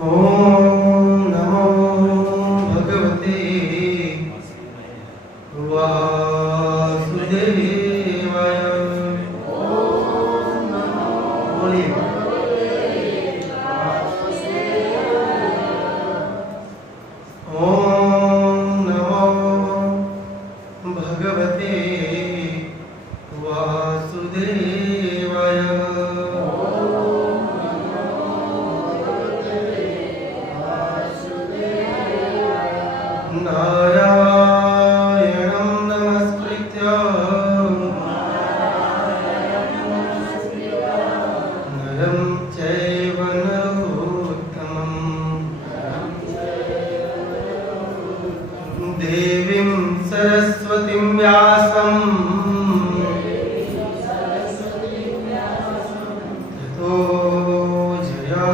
ओम नमो भगवते वासुदेवाय। बोलिए। ओम नमो भगवते वासुदेवाय। नारायणं नमस्कृत्य नरं चैव नरोत्तमं देवीं सरस्वतीं व्यासं ततो जयमुदीरये।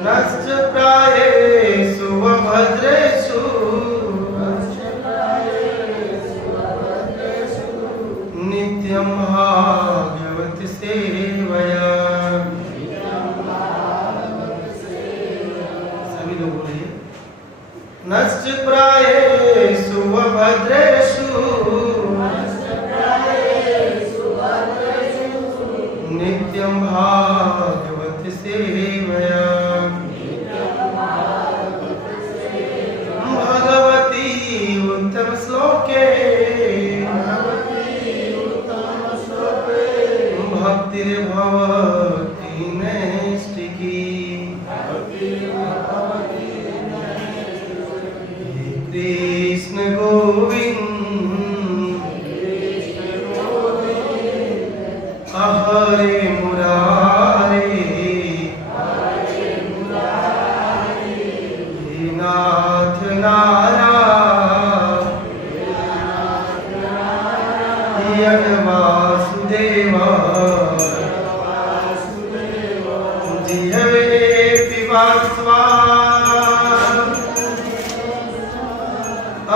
नश्च प्रायेषु वभद्रेषु नित्यं भागवत सेवया। सभी लोग बोलिए। नश्च प्रायेषु वभद्रेषु नित्यं भागवत सेवया। भगवती उत्तम श्लोके भक्तिर्भवति नैष्टिकी। हे कृष्ण गोविंद हरे मुरारे हे नाथ नारायण वासुदेवा। जिह्वे पिबा स्वाहा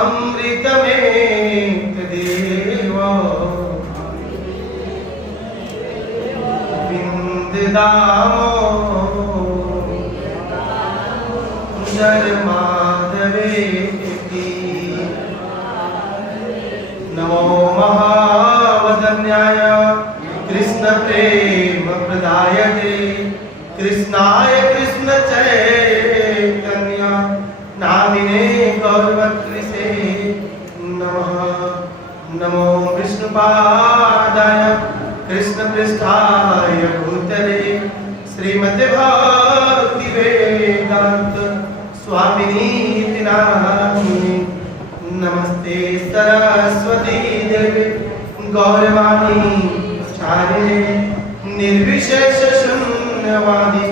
अमृतमेतदेव विन्ददामो नरमाधवेति। नमो महावदन्याय कृष्ण प्रेम प्रदायते कृष्णाय कृष्ण चैतन्य नामिने गौरवकृषे नमः। नमो विष्णुपादाय कृष्ण पृष्ठाय भूतले श्रीमते भक्ति वेदांत स्वामिनीति नामिने। नमस्ते सरस्वती देवी गौरवाणी चारिणे निर्विशेष शून्यवादी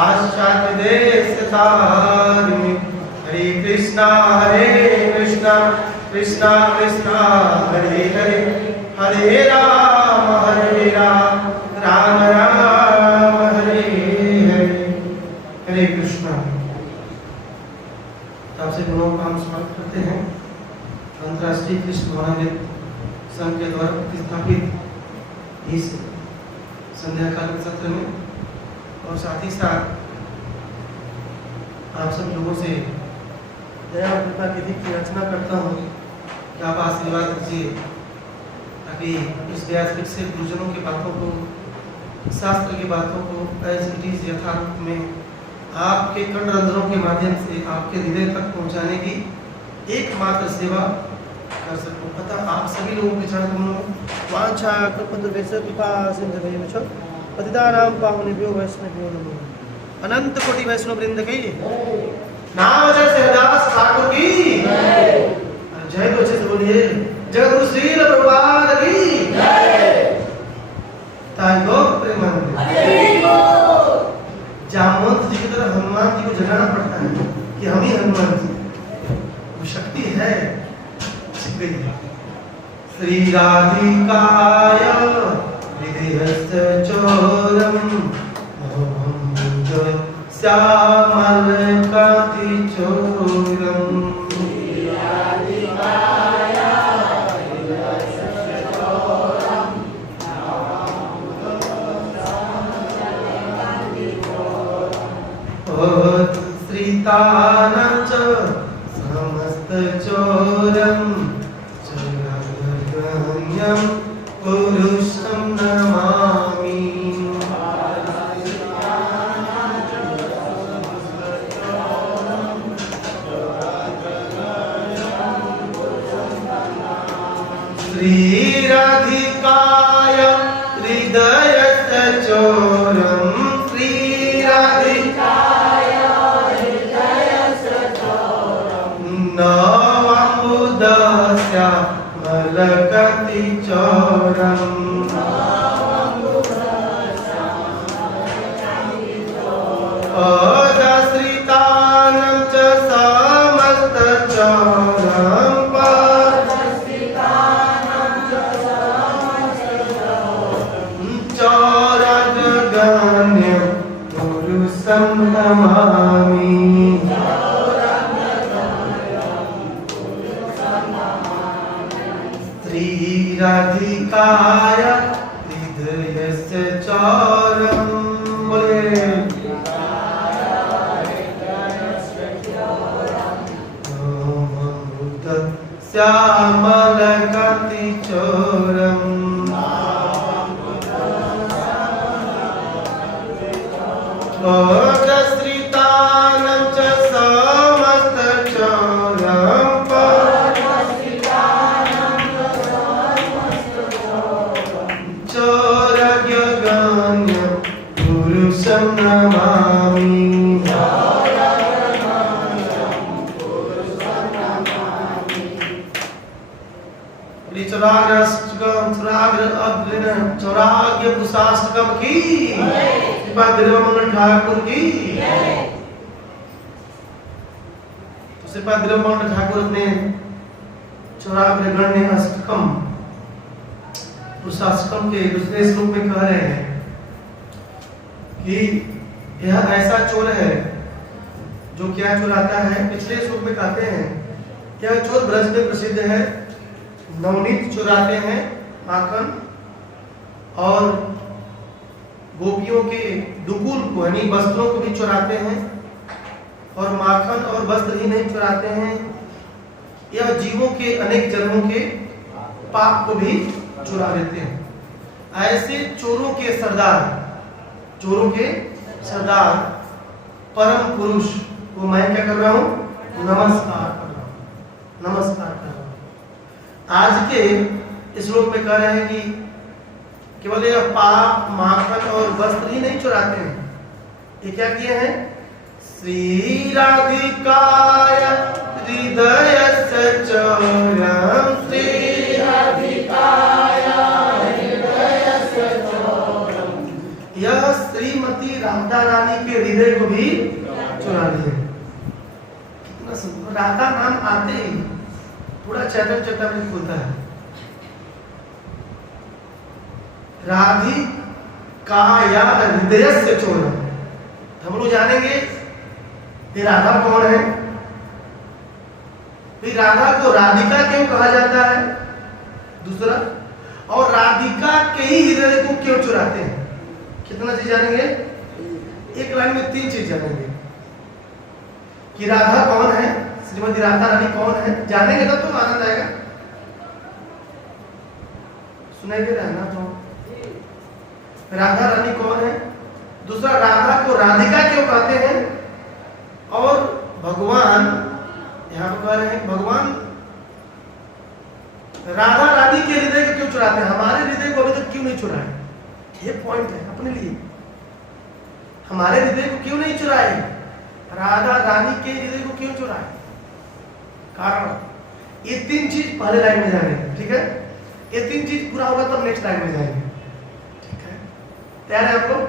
आश्चात्य देश तारिणे। हरे कृष्णा कृष्णा कृष्णा हरे हरे हरे राम राम राम हरे हरे। हरे कृष्णा। आपसे दोनों काम समाप्त करते हैं। अंतर्राष्ट्रीय कृष्ण भावनामृत संघ के द्वारा प्रतिष्ठापित इस संध्याकालीन सत्र में और साथ ही साथ आप सब लोगों से दया और कृपा की की रचना करता हूँ कि आप आशीर्वाद दीजिए ताकि इस व्यासपीठ से गुरुजनों की बातों को शास्त्र की बातों को एज इट इज यथार्थ में आपके कंडरंध्रों के माध्यम से आपके हृदय तक पहुंचाने की एकमात्र सेवा कर सकूं। अतः आप सभी लोगों के चरण कमलों वांछा कल्पतरुभ्यश्च कृपा सिंधुभ्येव च पतितानां पावनेभ्यो वैष्णवेभ्यो नमो। अनंत कोटि वैष्णव वृंद की नाम हरिदास ठाकुर की जय। तो अच्छे से बोलिए। जगतगुरु श्री प्रभुपाद की जय। ताइको प्रेमानंद। जामवंत जी की तरह हनुमान जी को जगाना पड़ता है कि हम ही हनुमान जी। वो शक्ति है श्री राधिकाय हृदयस्य चोरम श्यामलकांति चोरम। राधिकानां च समस्तचोरं चोरगण्यं पुरुषं नमामि। श्रीराधिकाय हृदयस्य चोरं श्रीराधिकाय हृदयस्य चोरं नवाम्बुदस्य मलकति चोरम् पदश्रितानां च समस्तचोरं चोरगण्यं पुरुषं नमामि। श्रीराधिकाय हृदयस्य चोरं श्यामलकान्ति चोरम् पदश्रितानां च समस्तचोरं चोरगण्यं पुरुषं नमामि। चौराग्य पुरुषाष्टकम की श्रीपाद ठाकुर की। तो श्रीपाद ठाकुर अपने चौराग्य गण्य अष्टकम पुरुषाष्टकम के दूसरे श्लोक में कह रहे हैं कि यह ऐसा चोर है जो क्या चुराता है। पिछले श्लोक में कहते हैं यह चोर ब्रज में प्रसिद्ध है, नवनीत चुराते हैं, माखन और गोपियों के दुकुल को यानी वस्त्रों को भी चुराते हैं, और माखन और वस्त्र ही नहीं चुराते हैं, यह जीवों के अनेक जन्मों के पाप को भी चुरा लेते हैं। ऐसे चोरों के सरदार परम पुरुष को मैं क्या कर रहा हूं? नमस्कार कर रहा हूं। आज के इस श्लोक में कह रहे हैं कि केवल यह पाप, माखन और वस्त्र ही नहीं चुराते हैं, ये क्या किए हैं? श्रीराधिकाय हृदयस्य चोरं श्रीराधिकाय हृदयस्य चोरं। यह श्रीमती राधा रानी के हृदय को भी चुरा लिए। कितना सुंदर! राधा नाम आते ही पूरा चैतन्य चैतन्य खुलता है। राधिकाया हृदयस्य चोरं। हम लोग जानेंगे ये राधा कौन है। फिर राधा को राधिका क्यों कहा जाता है, दूसरा, और राधिका के ही हृदय को क्यों चुराते हैं। कितना चीज जानेंगे, एक लाइन में 3 चीज जानेंगे कि राधा कौन है, श्रीमती राधा रानी कौन है। जानेंगे तब तो आनंद आएगा। सुनेंगे रहना तो राधा रानी कौन है, दूसरा राधा को राधिका क्यों कहते हैं, और भगवान यहाँ पर कह रहे हैं भगवान राधा रानी के हृदय को क्यों चुराते हैं, हमारे हृदय को अभी तक क्यों नहीं चुराए। ये पॉइंट है अपने लिए। हमारे हृदय को क्यों नहीं चुराए, राधा रानी के हृदय को क्यों चुराए, कारण ये 3 चीज पहले लाइन में जाएंगे। ठीक है, ये 3 चीज पूरा होगा तब नेक्स्ट लाइन में जाएंगे। ठीक है, तैयार है आप लोग?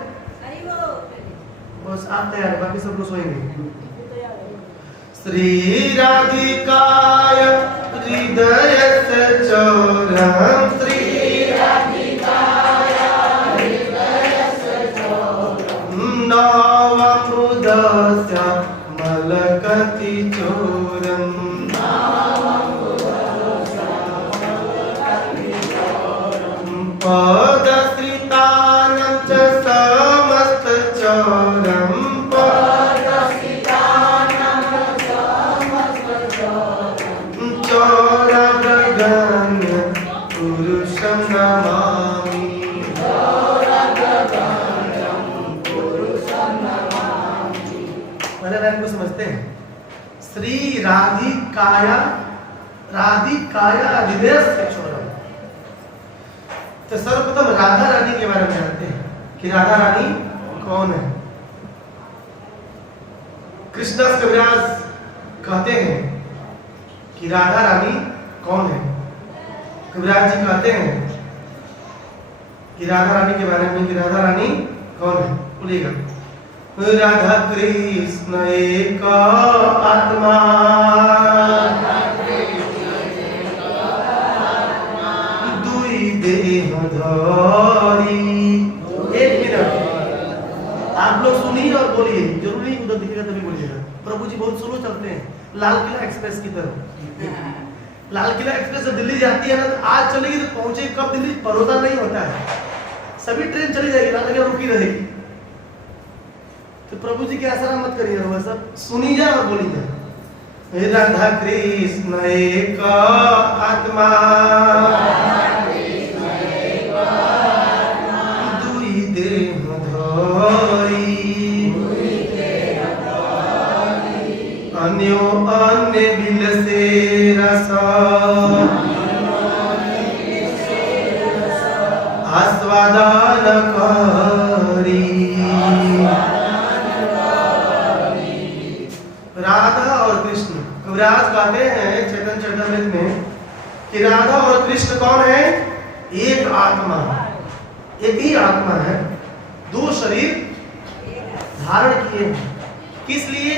बस आप तैयार है, बाकी सब लोग सोएंगे। श्रीराधिकाय हृदयस्य चोरं श्रीराधिकाय हृदयस्य चोरं नवाम्बुदस्य मलकति चोरं पदश्रितानां च समस्तचोरं पदश्रितानां पुरुषं नमामि। पहले लाइन को समझते हैं। श्री राधिकाया हृदयस्य चोरम। तो सर्वप्रथम राधा रानी के बारे में जानते हैं कि राधा रानी कौन है। कृष्णदास कविराज कहते हैं कि राधा रानी कौन है। कविराज जी कहते हैं कि राधा रानी के बारे में कि राधा रानी कौन है। बोलिएगा, राधा कृष्ण एक आत्मा, दुई देह धारी। एक मिनट आप लोग सुनिए और बोलिए, जरूरी नहीं उधर दिखेगा तभी बोलिएगा। प्रभु जी बहुत स्लो चलते हैं, लाल किला एक्सप्रेस की तरह। लाल किला एक्सप्रेस जब दिल्ली जाती है ना, तो आज चलेगी तो पहुंचे कब दिल्ली, परोसा नहीं होता है। सभी ट्रेन चली जाएगी, लाल किला रुकी रहेगी। तो प्रभु जी के आसरा मत करिए, वो सब सुनी जाए और बोली जाए। राधा कृष्ण एक आत्मा, दुई देह धारी, अन्यो अन्य बिल से रसा, आस्वादन करी। राधा और कृष्ण, कविराज कहते हैं चैतन्य चरितामृत में कि राधा और कृष्ण कौन है? एक आत्मा, एक ही आत्मा है, दो शरीर धारण किए हैं। किस लिए?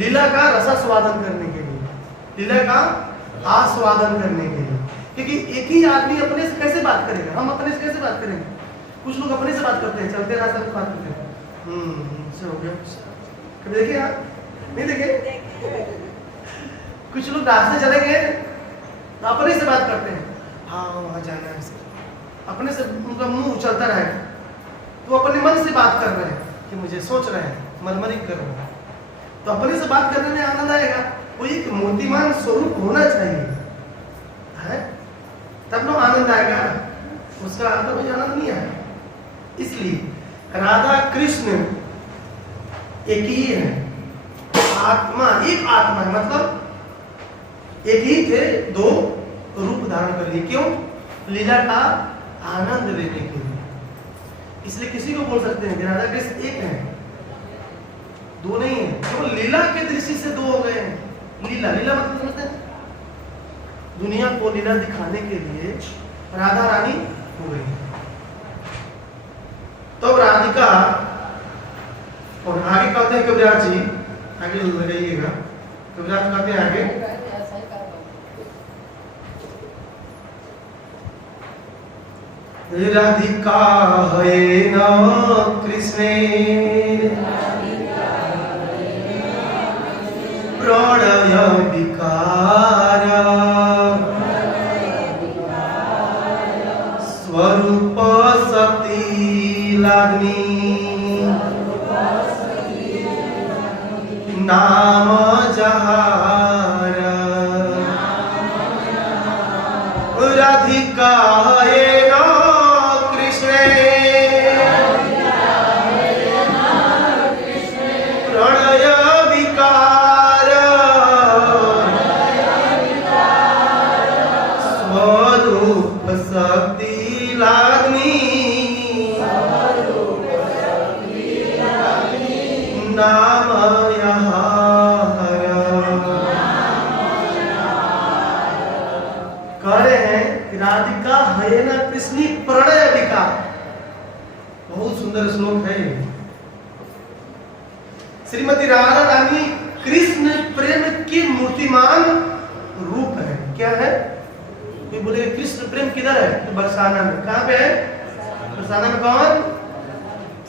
लीला का रसास्वादन करने के लिए, लीला का आस्वादन करने के लिए। क्योंकि एक ही आदमी अपने से कैसे बात करेगा? हम अपने से कैसे बात करेंगे? कुछ लोग अपने से बात करते हैं, चलते रास्ते में बात करते हैं। हो गया, कभी देखे आप? नहीं देखे? कुछ लोग रास्ते चले गए तो अपने से बात करते हैं, हाँ वहां जाना है, अपने से उनका मुंह चलता रहेगा। तो अपने मन से बात कर रहे हैं कि मुझे सोच रहे हैं, मरमरिंग कर रहे हैं। तो अपने से बात करने में आनंद आएगा। कोई एक मूर्तिमान स्वरूप होना चाहिए है, तब ना आनंद आएगा। उसका तो मुझे आनंद नहीं आएगा। इसलिए राधा कृष्ण एक ही है, आत्मा, एक आत्मा है, मतलब एक ही थे, दो रूप धारण कर लिए। क्यों? लीला का आनंद लेने के लिए। इसलिए किसी को बोल सकते हैं कि राधा कृष्ण एक है, दो नहीं है। केवल लीला के दृष्टि से दो हो गए हैं। लीला, लीला मतलब समझते हैं? दुनिया को लीला दिखाने के लिए राधा रानी हो गई। तो राधिका, और आगे कहते हैं कविराज जी, आगे लगाइएगा, कविराज कहते हैं आगे, राधिका है न कृष्णे प्रणय विकार, स्वरूप शक्ति लादनी, नाम जहार। राधिका है न कृष्णे प्रणय विकार, स्वरूप शक्ति लादनी, नाम राधिका है ना कृष्ण प्रणय विकार। बहुत सुंदर श्लोक है। श्रीमती राधा रानी कृष्ण प्रेम की मूर्तिमान रूप है। क्या है? कोई बोले कृष्ण प्रेम किधर है? तो बरसाना में। कहां पे है? बरसाना में। कौन?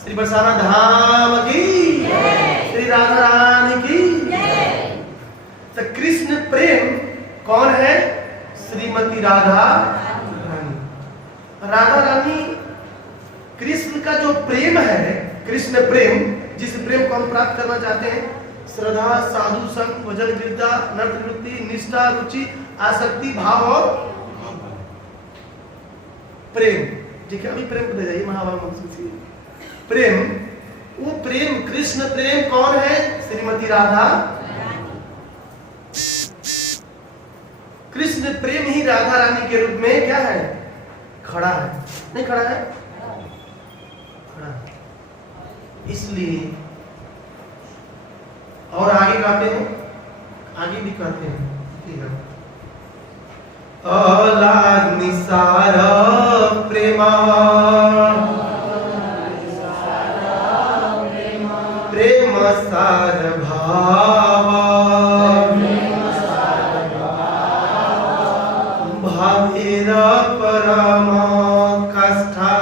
श्री बरसाना धाम की, श्री राधा रानी की। तो कृष्ण प्रेम कौन है? श्रीमती राधा रानी। राधा रानी कृष्ण का जो प्रेम है, कृष्ण प्रेम, जिस प्रेम को हम प्राप्त करना चाहते हैं, श्रद्धा, साधु संग, भजन, गिरता, नृत्य, निष्ठा, रुचि आसक्ति, भाव और प्रेम। ठीक है, अभी प्रेम पे जाइए, महाभाव से प्रेम। वो प्रेम, कृष्ण प्रेम कौन है? श्रीमती राधा। कृष्ण प्रेम ही राधा रानी के रूप में क्या है? खड़ा है, नहीं खड़ा है? खड़ा है। इसलिए और आगे गाते हैं, आगे भी कहते हैं, ठीक है, अलाद निसार प्रेमा प्रेम सार भावा भावेर परमा कष्टा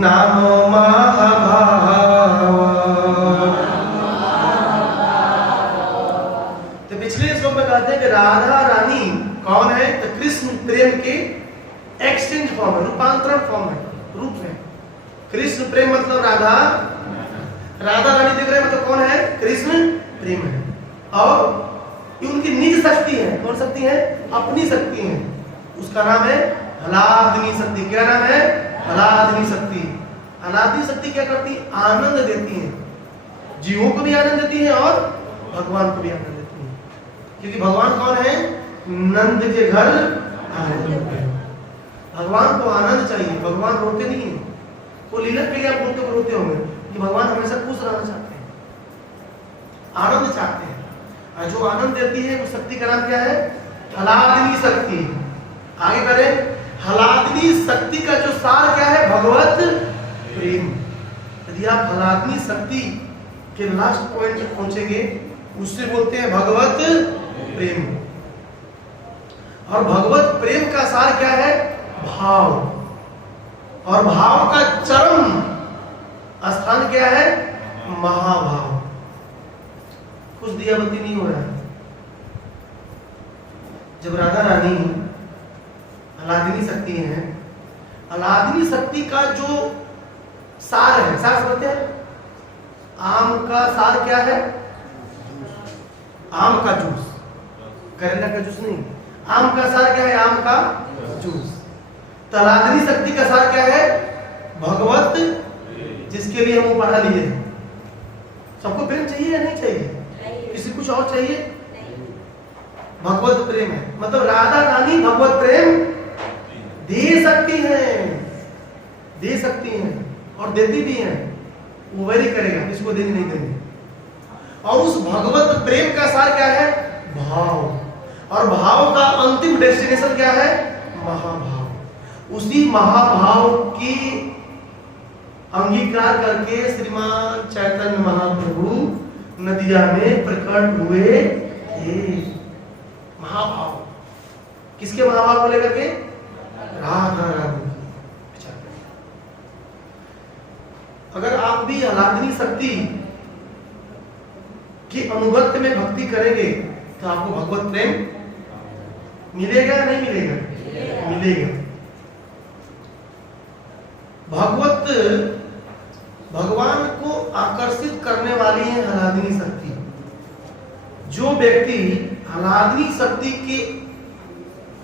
नाम महाभाव। तो पिछले श्लोक में कहते हैं कि राधा रानी कौन है? तो कृष्ण प्रेम के एक्सचेंज फॉर्म है, रूपांतरण फॉर्म है, रूप है। कृष्ण प्रेम मतलब राधा, राधा रानी देख रहे हैं मतलब कौन है? कृष्ण प्रेम है। और ये उनकी निज शक्ति है। कौन शक्ति है? अपनी शक्ति है। उसका नाम है हलादनी शक्ति। क्या नाम है? हलादनी शक्ति। हलादनी शक्ति क्या करती है? आनंद देती है, जीवों को भी आनंद देती है और भगवान को भी आनंद देती है। क्योंकि भगवान कौन है? नंद के घर आनंद है। भगवान को आनंद चाहिए, भगवान रोते नहीं है। वो लीला के लिए आप बोलते को रोते होंगे कि भगवान हमेशा खुश रहना चाहते हैं, आनंद चाहते हैं। और जो आनंद देती है उस शक्ति का नाम क्या है? हलादनी शक्ति। आगे करें, हलादनी शक्ति का जो सार क्या है? भगवत प्रेम। यदि आप हलादनी शक्ति के लास्ट पॉइंट तक पहुंचेंगे, उससे बोलते हैं भगवत प्रेम। और भगवत प्रेम का सार क्या है? भाव। और भाव का चरम स्थान क्या है? महाभाव। कुछ दिया बत्ती नहीं हो रहा है। जब राधा रानी हलादनी शक्ति है, हलादनी शक्ति का जो सार है, सार समझते हैं? आम का सार क्या है? आम का जूस, करेला का जूस नहीं। आम का सार क्या है? आम का जूस। हलादनी शक्ति का सार क्या है? भगवत, जिसके लिए हम पढ़ा लिए। सबको प्रेम चाहिए या नहीं चाहिए? किसी कुछ और चाहिए? भगवत प्रेम है, मतलब राधा रानी भगवत प्रेम दे सकती हैं, दे सकती हैं और देती भी हैं। वो वही करेगा, किसी को देने नहीं देंगे। और उस भगवत प्रेम का सार क्या है? भाव। और भाव का अंतिम डेस्टिनेशन क्या है? महाभाव। उसी महाभाव की अंगीकार करके श्रीमान चैतन्य महाप्रभु नदिया में प्रकट हुए थे। महाभाव, किसके महाभाव को लेकर के? राधा रानी। अगर आप भी हलादनी शक्ति की अनुगत्य में भक्ति करेंगे तो आपको भगवत प्रेम मिलेगा या नहीं मिलेगा? मिलेगा। भगवान को आकर्षित करने वाली है हलादनी शक्ति। जो व्यक्ति हलादनी शक्ति के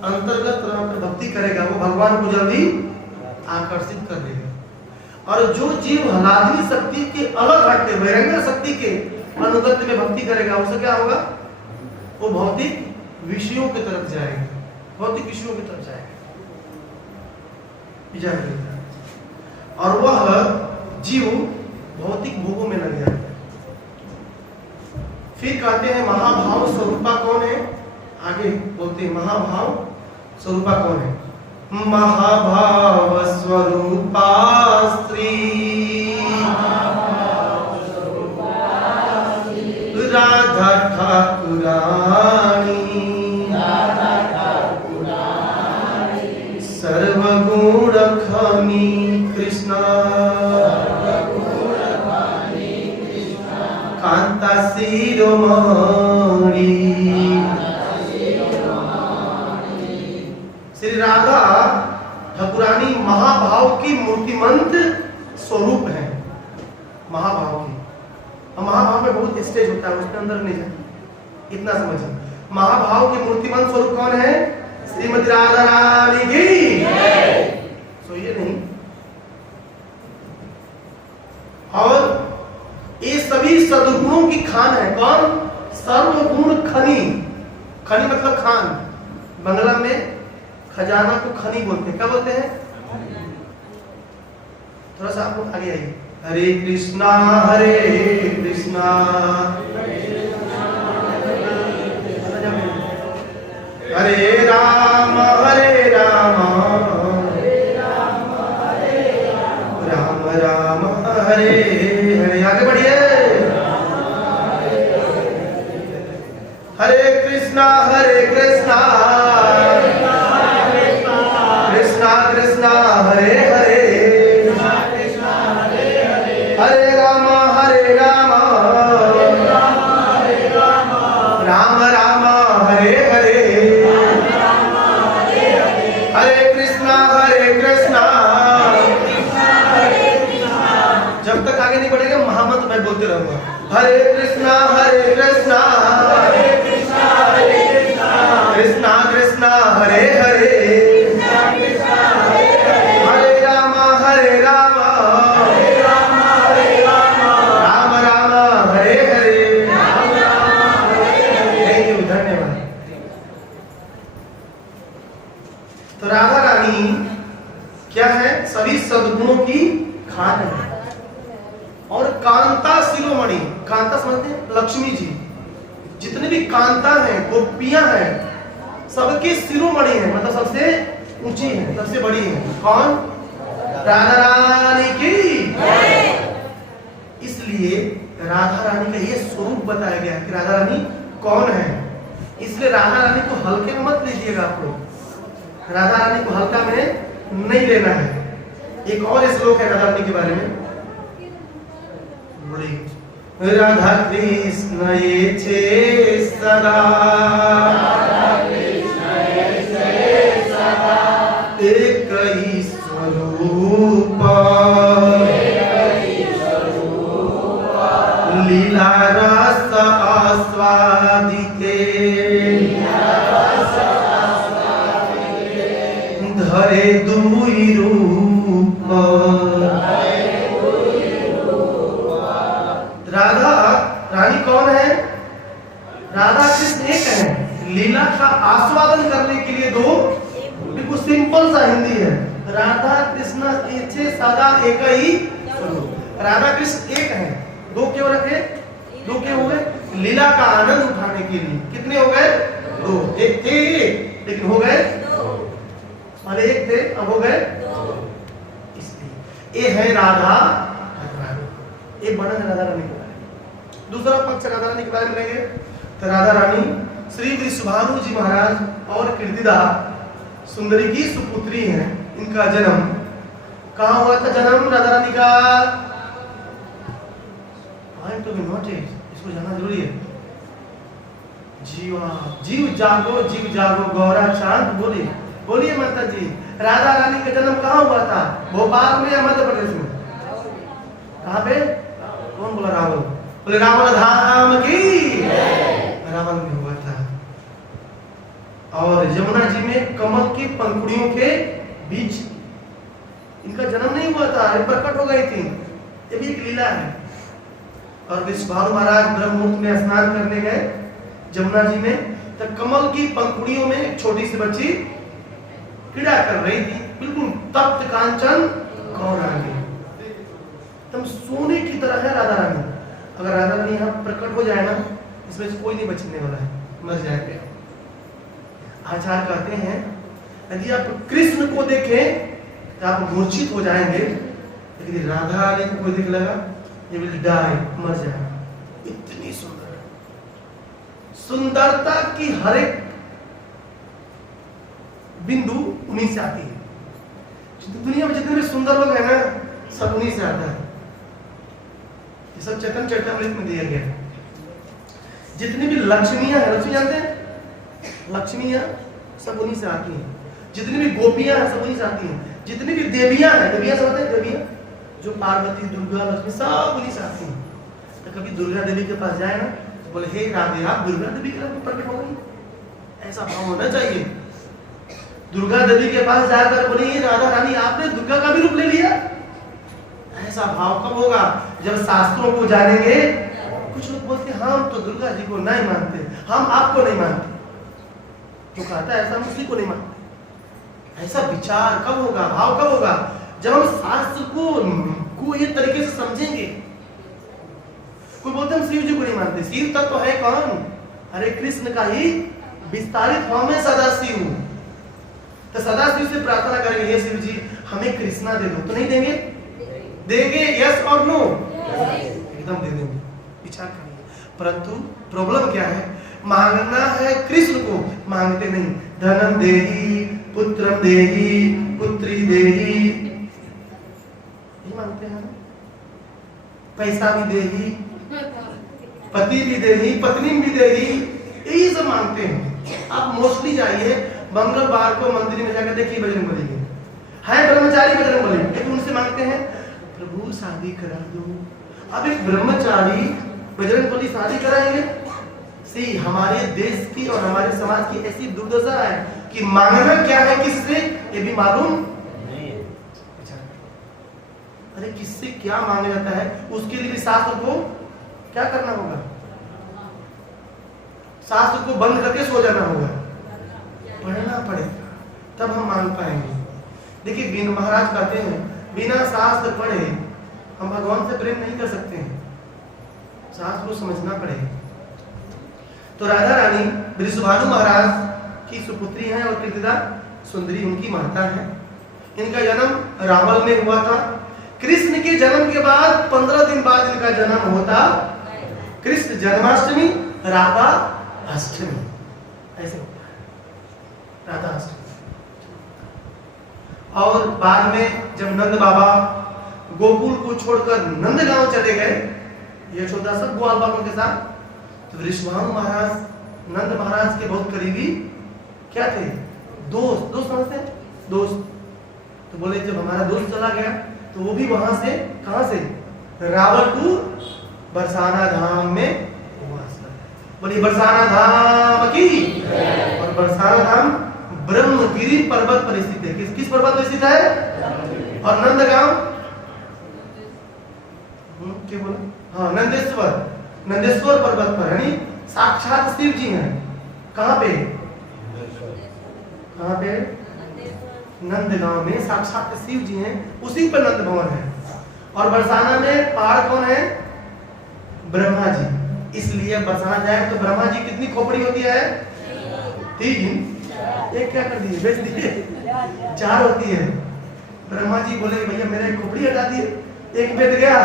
अंतर्गत रहकर भक्ति करेगा वो भगवान को जल्दी आकर्षित कर देगा। और जो जीव हलादनी शक्ति के अलग हटके वैरंगा शक्ति के अनुगत्य में भक्ति करेगा उससे क्या होगा? वो भौतिक विषयों की तरफ जाएगा, भौतिक विषयों की तरफ जाएगा। और वह जीव भौतिक भोगों में लग जाएगा। फिर कहते हैं महाभाव स्वरूपा कौन है? आगे बोलते हैं महाभाव स्वरूपा कौन है? महाभाव स्वरूपा स्त्री राधा ठाकुरानी सर्वगुण खनी कृष्णा कांता शिरोमणि। श्री राधा ठाकुरानी महाभाव की मूर्तिमंत स्वरूप है। महाभाव की और महाभाव में बहुत स्टेज होता है, उसके अंदर नहीं जाए, इतना समझिए। महाभाव के मूर्तिमान स्वरूप कौन है? श्रीमती राधा रानी की। सोइए नहीं। और ये सभी सद्गुणों की खान है। कौन? सर्वगुण खनी। खनी मतलब खान। बंगला में खजाना को खनी बोलते हैं। क्या बोलते हैं? थोड़ा सा आप लोग आगे आइए। हरे कृष्णा हरे राम राम राम हरे हरे। आगे बढ़िए। हरे कृष्णा कृष्णा कृष्णा हरे हरे, हरे राम राम राम हरे हरे, हरे कृष्णा जब तक आगे नहीं बढ़ेगा महामंत्र मैं बोलते रहूंगा। हरे कृष्णा कृष्णा कृष्णा हरे हरे, हरे राम राम राम हरे हरे। थैंक यू, धन्यवाद। तो राधा रानी क्या है? सभी सद्गुणों की खान है। और कांता शिरोमणि, कांता समझते हैं? लक्ष्मी जी। जितने भी कांता हैं, गोपियां हैं, सबके शिरोमणि है, मतलब सबसे ऊंची है, सबसे बड़ी है। कौन? राधा रानी की। इसलिए राधा रानी का ये स्वरूप बताया गया कि राधा रानी कौन है। इसलिए राधा रानी को हल्के में मत लीजिएगा आप लोग। राधा रानी को हल्का में नहीं लेना है। एक और श्लोक है राधा रानी के बारे में, राधा कृष्ण ये सदा एक ही स्वरूप, लीला रस आस्वादिते, धरे दुई रूप। राधा रानी कौन है? राधा कृष्ण एक है। लीला का आस्वादन करने के लिए दो, बिल्कुल सिंपल सा हिंदी है। राधा कृष्ण एक सदा एक ही स्वरूप। राधा कृष्ण एक है, दो क्यों रखे? दो क्यों हुए? लीला का आनंद उठाने के लिए। कितने हो गए? दो। एक थे लेकिन हो गए और एक थे अब हो गए। इसलिए ये है राधा रानी। एक वर्णन है राधा रानी के बारे में। दूसरा पक्ष राधा रानी के बारे में लेंगे तो राधा रानी श्री वृषभानु जी महाराज और कीर्तिदा सुंदरी की सुपुत्री हैं। इनका जन्म कहाँ हुआ था? जन्म राधा रानी का तो इसको जानना जरूरी है। जीव जागो गौरा चांद। बोलिए बोलिए माता जी, राधा रानी का जन्म कहाँ हुआ था? भोपाल में या मध्य प्रदेश में? कहाँ पे? कौन बोला? रावल। बोले रावल धाम की। रावल में हुआ था। और यमुना जी में कमल की पंखुड़ियों के बीच इनका जन्म नहीं हुआ था, ये प्रकट हो गई थी। ये भी एक लीला है। और वृषभानु महाराज ब्रह्ममुहूर्त में स्नान करने गए यमुना जी में, तो कमल की पंखुड़ियों में एक छोटी सी बच्ची क्रीड़ा कर रही थी, बिल्कुल तप्त कांचन गौरांगी, तुम सोने की तरह है राधा रानी। अगर राधा रानी यहाँ प्रकट हो जाए ना, इसमें से कोई नहीं बचने वाला है, मर जाएगा। आचार्य कहते हैं यदि आप कृष्ण को देखें तो आप मूर्छित हो जाएंगे, लेकिन राधा रानी को कोई देख लगा ये विल डाई, मर जाएगा। इतनी सुंदर सुंदरता की हर एक बिंदु उन्हीं से आती है। दुनिया में जितने भी सुंदर लोग हैं ना, सब उन्हीं से आता है। ये सब चैतन्य चरितामृत में दिया गया है। जितनी भी लक्ष्मियां हैं, लक्ष्मी जानते हैं? लक्ष्मियां सब उन्हीं से आती हैं। जितनी भी गोपियां हैं सब उन्हीं से आती हैं। जितनी भी देवियां हैं, देवियां समझते हैं? देवियां जो पार्वती, दुर्गा, लक्ष्मी सब उन्हीं से आती हैं। तो कभी दुर्गा देवी के पास जाए ना तो बोले हे राधे आप दुर्गा देवी के रूप में प्रकट हो गई, ऐसा भाव होना चाहिए। दुर्गा देवी के पास जाकर बोले ये राधा रानी आपने दुर्गा का भी रूप ले लिया, ऐसा भाव कब होगा? जब शास्त्रों को जानेंगे। कुछ लोग बोलते हैं हम तो दुर्गा जी को नहीं मानते, हम आपको नहीं मानते, तो कहता है ऐसा मुझी को नहीं मानते। ऐसा विचार कब होगा, भाव कब होगा? जब हम शास्त्र को ये तरीके से समझेंगे। कोई बोलते हम शिव जी को नहीं मानते, शिव तत्व तो है कौन? अरे कृष्ण का ही विस्तारित फॉर्म है सदाशिव। तो सदाशिव से प्रार्थना करेंगे हे शिव जी हमें कृष्णा दे दो, तो नहीं देंगे? देंगे यस और नो? एकदम दे देंगे, विचार करिए। परंतु प्रॉब्लम क्या है? मांगना है कृष्ण को, मांगते नहीं। धनम देहि पुत्रम देहि पुत्री देहि, नहीं मांगते हैं। पैसा भी देहि, पति भी देहि, पत्नी भी देहि, यही सब मांगते हैं। आप मोस्टली जाइए मंगलवार को मंदिर में जाकर देखिए बजरंगबली है ब्रह्मचारी बजरंगबली, लेकिन उनसे मांगते हैं प्रभु शादी करा दो। अब एक ब्रह्मचारी बजरंगबली शादी कराएंगे? सी हमारे देश की और हमारे समाज की ऐसी दुर्दशा है कि मांगना क्या है किससे ये भी मालूम नहीं है। अरे किससे क्या मांगा जाता है उसके लिए भी शास्त्र को क्या करना होगा? शास्त्र को बंद करके सो जाना होगा, पढ़ना पड़ेगा, तब हम मांग पाएंगे। देखिए बिन महाराज कहते हैं बिना शास्त्र पढ़े हम भगवान से प्रेम नहीं कर सकते हैं, शास्त्र को समझना पड़ेगा। तो राधा रानी वृषभानु महाराज की सुपुत्री हैं और कीर्तिदा सुंदरी उनकी माता है। इनका जन्म रावल में हुआ था। कृष्ण के जन्म के बाद 15 दिन बाद इनका जन्म होता। कृष्ण जन्माष्टमी, राधा अष्टमी, ऐसे होता है राधा अष्टमी। और बाद में जब नंद बाबा गोकुल को छोड़कर नंदगांव चले गए यशोदा सब ग्वाल बालों के साथ, तो वृषभानु महाराज नंद महाराज के बहुत करीबी क्या थे? दोस्त। दोस्त समझते हैं? दोस्त। तो बोले जब हमारा दोस्त चला गया तो वो भी वहां से, कहां से? रावल टू बरसाना धाम में वास कर। बोलिए बरसाना धाम की। और बरसाना धाम ब्रह्मगिरी पर्वत पर स्थित है। किस पर्वत पर स्थित है? और नंदगांव क्या बोला? हाँ नंदेश्वर पर्वत पर, यानी साक्षात शिव जी हैं। कहां पे? कहां पे? नंदगांव में साक्षात शिव जी हैं, उसी पर नंद भवन है। और बरसाना में पहाड़ कौन है? ब्रह्मा जी। इसलिए बरसाना जाए तो ब्रह्मा जी कितनी खोपड़ी होती है? 3। एक क्या कर दिए? बेच दिए। 4 होती है। ब्रह्मा जी बोले भैया मेरा एक खोपड़ी हटा दिए, एक बेट गया,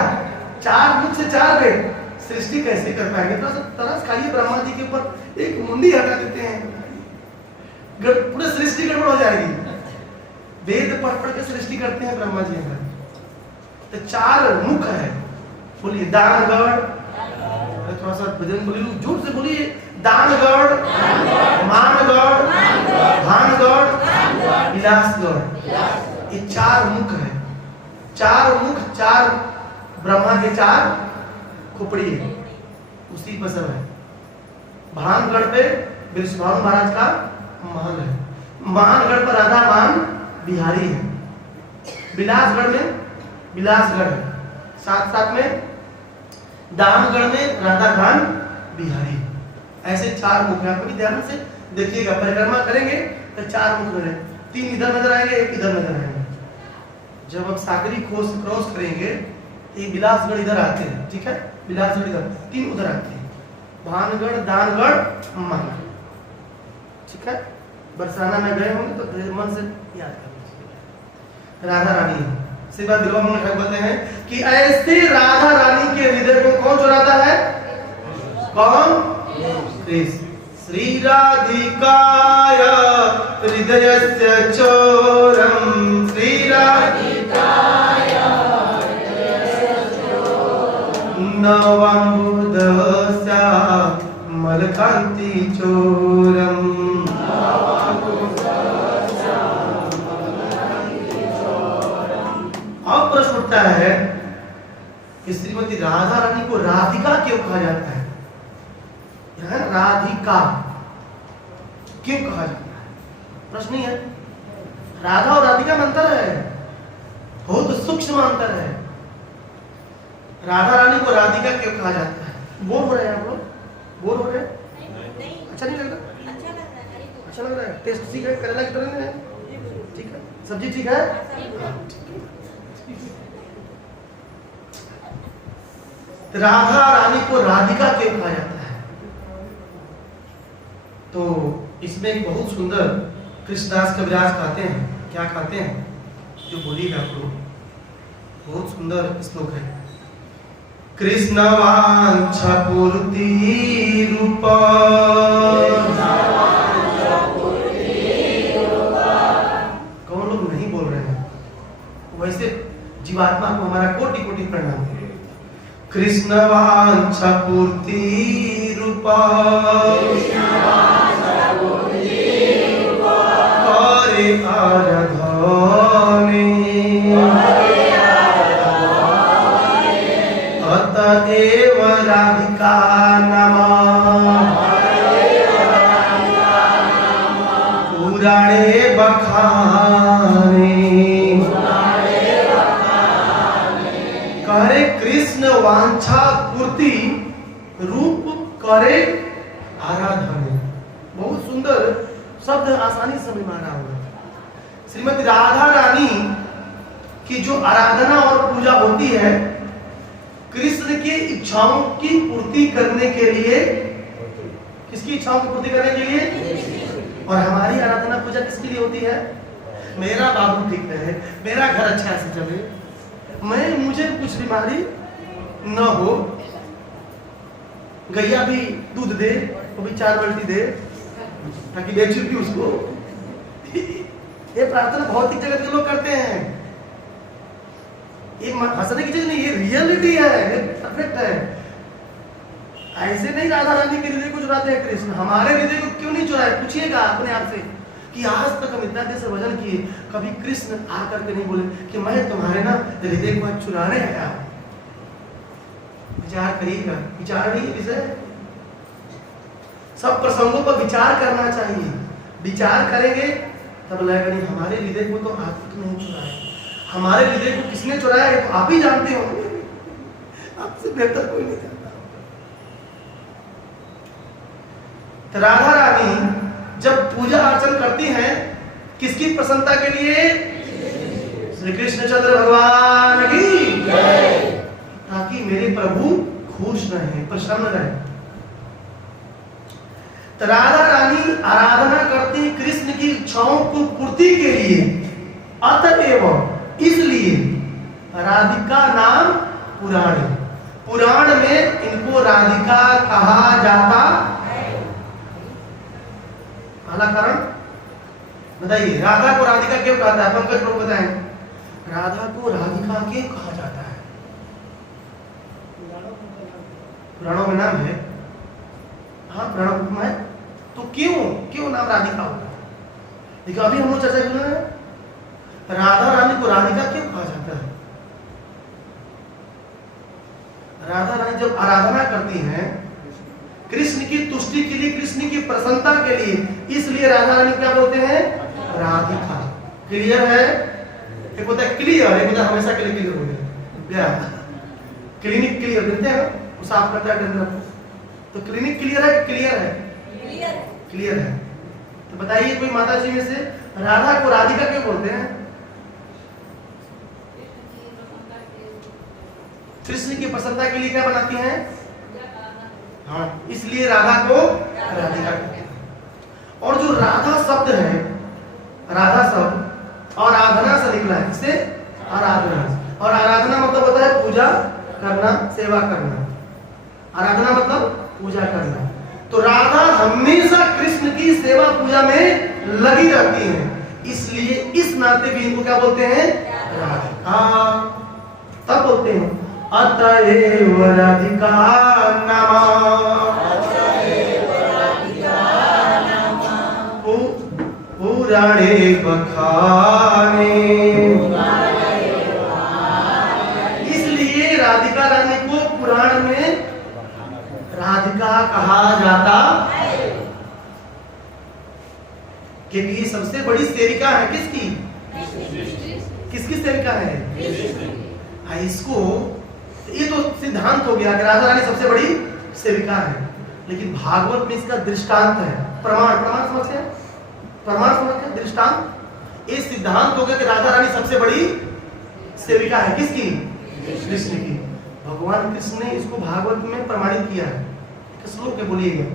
4 मुख से 4 बेट, सृष्टि कैसे कर पाएंगे? तो तरस खाइए ब्रह्मा जी के ऊपर, एक मुंडी हटा देते हैं, पूरी सृष्टि गड़बड़ हो जाएगी। वेद पढ़ पढ़ के सृष्टि करते हैं ब्रह्मा जी अंदर। तो 4 मुख है। बोलिए दानगढ़, थोड़ा सा भजन बोलिए, जोर से बोलिए। दानगढ़, मानगढ़, भानगढ़, विलासगढ़, ये 4 मुख है। 4 मुख, 4 ब्रह्मा के 4 खोपड़ी है, उसी पर सब है। भानगढ़ पे वृषभानु महाराज का महल है। मानगढ़ पर राधा मान बिहारी है। विलासगढ़ में विलासगढ़ है, साथ में दानगढ़ में राधा खान बिहारी। ऐसे 4 मुख है। आप भी ध्यान से देखिएगा, परिक्रमा करेंगे तो 4 मुख रहे, 3 इधर नजर आएंगे, 1 इधर नजर आएंगे। जब हम सागरी क्रॉस करेंगे ये विलासगढ़ इधर आते हैं, ठीक है? विलासगढ़ इधर, 3 उधर आते हैं, भानगढ़, दानगढ़, मानगढ़, ठीक है? बरसाना में गए होंगे तो मन से याद कर लीजिए। राधा रानी से बात दिलवा में बोलते हैं कि ऐसे राधा रानी के हृदय को कौन चुराता है? कौन? कृष्ण। श्री राधिकाय हृदयस्य चोरम, श्री राधिकाय नवम्बुधस्या मलकांति चोरम। अब प्रश्न उठता है कि श्रीमती राधा रानी को राधिका क्यों कहा जाता है? यहाँ राधिका क्यों कहा जाता है? प्रश्न ही है। राधा और राधिका में अंतर है, बहुत सूक्ष्म अंतर है। राधा रानी को राधिका क्यों कहा जाता है? बोर हो रहे हैं आप लोग? बोर हो रहे हैं? अच्छा नहीं लग रहा? अच्छा लग रहा है? टेस्ट ठीक है? करेला की तरह है? ठीक है? सब्जी ठीक है? राधा रानी को राधिका क्यों कहा जाता है? तो इसमें एक बहुत सुंदर कृष्णदास कविराज कहते हैं, क्या कहते हैं जो बोलिएगा आप लोग, बहुत सुंदर श्लोक है। कृष्ण वांछा पूर्ति रूप, कौन लोग नहीं बोल रहे हैं? वैसे जीवात्मा को हमारा कोटि कोटि प्रणाम। कृष्ण वांछा पूर्ति रूप, करे आराधने, अतएव राधिका नाम पुराणे बखाने। करे कृष्ण वांछा पूर्ति रूप करे आराधने। बहुत सुंदर शब्द, आसानी से समझ में आ रहा होगा। श्रीमती राधा रानी की जो आराधना और पूजा होती है कृष्ण की इच्छाओं की पूर्ति करने के लिए, किसकी इच्छाओं की पूर्ति करने के लिए? और हमारी आराधना पूजा किसके लिए होती है? मेरा बाबू ठीक रहे, मेरा घर अच्छा से चले, मुझे कुछ बीमारी न हो, गैया भी दूध दे, वो भी 4 बाल्टी दे ताकि बेच भी उसको। ये प्रार्थना भौतिक जगत के लोग करते हैं। ये हंसने की चीज नहीं, ये रियलिटी है, ये परफेक्ट है। ऐसे नहीं राधा रानी के हृदय को चुराते हैं कृष्ण। हमारे हृदय को क्यों नहीं चुराए? पूछिएगा अपने आप से कि आज तक हम इतना देर से भजन किए, कभी कृष्ण आकर के नहीं बोले कि मैं तुम्हारे ना हृदय को चुराने आया। विचार करिएगा, विचार नहीं विषय, सब प्रसंगों पर विचार करना चाहिए। विचार करेंगे तब लगेगा नहीं हमारे हृदय को तो आप नहीं चुराए। हमारे हृदय को किसने चुराया है तो आप ही जानते होंगे, आपसे बेहतर कोई नहीं जानता। तो राधा रानी जब पूजा अर्चन करती हैं किसकी प्रसन्नता के लिए? श्री कृष्णचंद्र भगवान की जय, ताकि मेरे प्रभु खुश रहे, प्रसन्न रहे। तो राधा रानी आराधना करती कृष्ण की इच्छाओं को पूर्ति के लिए, अतएव इसलिए राधिका नाम पुराण है। पुराण में इनको राधिका कहा जाता है। पहला कारण बताइए, राधा को राधिका क्यों कहता है? पंकज प्रभु बताएं, राधा को राधिका क्यों कहा जाता है? पुराणों में नाम है, हाँ पुराणों में है, तो क्यों नाम राधिका होता है? देखिए अभी हम लोग चर्चा कर रहे हैं, राधा रानी को राधिका क्यों कहा जाता है? राधा रानी जब आराधना करती हैं कृष्ण की तुष्टि के लिए, कृष्ण की प्रसन्नता के लिए, इसलिए राधा रानी क्या बोलते हैं? राधिका। क्लियर है? एक होता है क्लियर, एक होता है हमेशा के लिए क्लियर हो गया। क्लिनिक क्लियर देते हैं, वो साफ करता है डंडा। तो क्लिनिक क्लियर है, क्लियर है, क्लियर है। तो बताइए कोई माता जी में से राधा को राधिका क्यों बोलते हैं? कृष्ण की प्रसन्नता के लिए क्या बनाती हैं? हाँ, इसलिए राधा को राधिका कहते हैं। और जो राधा शब्द है, राधा शब्द और आराधना से निकला है, किससे? आराधना। और आराधना मतलब होता है पूजा करना, सेवा करना। आराधना मतलब पूजा करना। तो राधा हमेशा कृष्ण की सेवा पूजा में लगी रहती हैं, इसलिए इस नाते भी इनको क्या बोलते हैं? राधिका। तब बोलते हैं अतएव राधिका नाम पुराणे बखाने। इसलिए राधिका रानी को पुराण में राधिका कहा जाता है, क्योंकि ये सबसे बड़ी सेविका है किसकी? किसकी सेविका है? हाँ, इसको ये तो सिद्धांत हो गया कि राधा रानी सबसे बड़ी सेविका है, लेकिन भागवत में इसका दृष्टांत है, प्रमाण समझते हैं, प्रमाण समझते हैं, दृष्टांत। ये सिद्धांत हो गया कि राधा रानी सबसे बड़ी सेविका है किसकी? कृष्ण की। भगवान कृष्ण ने इसको भागवत में प्रमाणित किया है। श्लोक में बोलिएगा,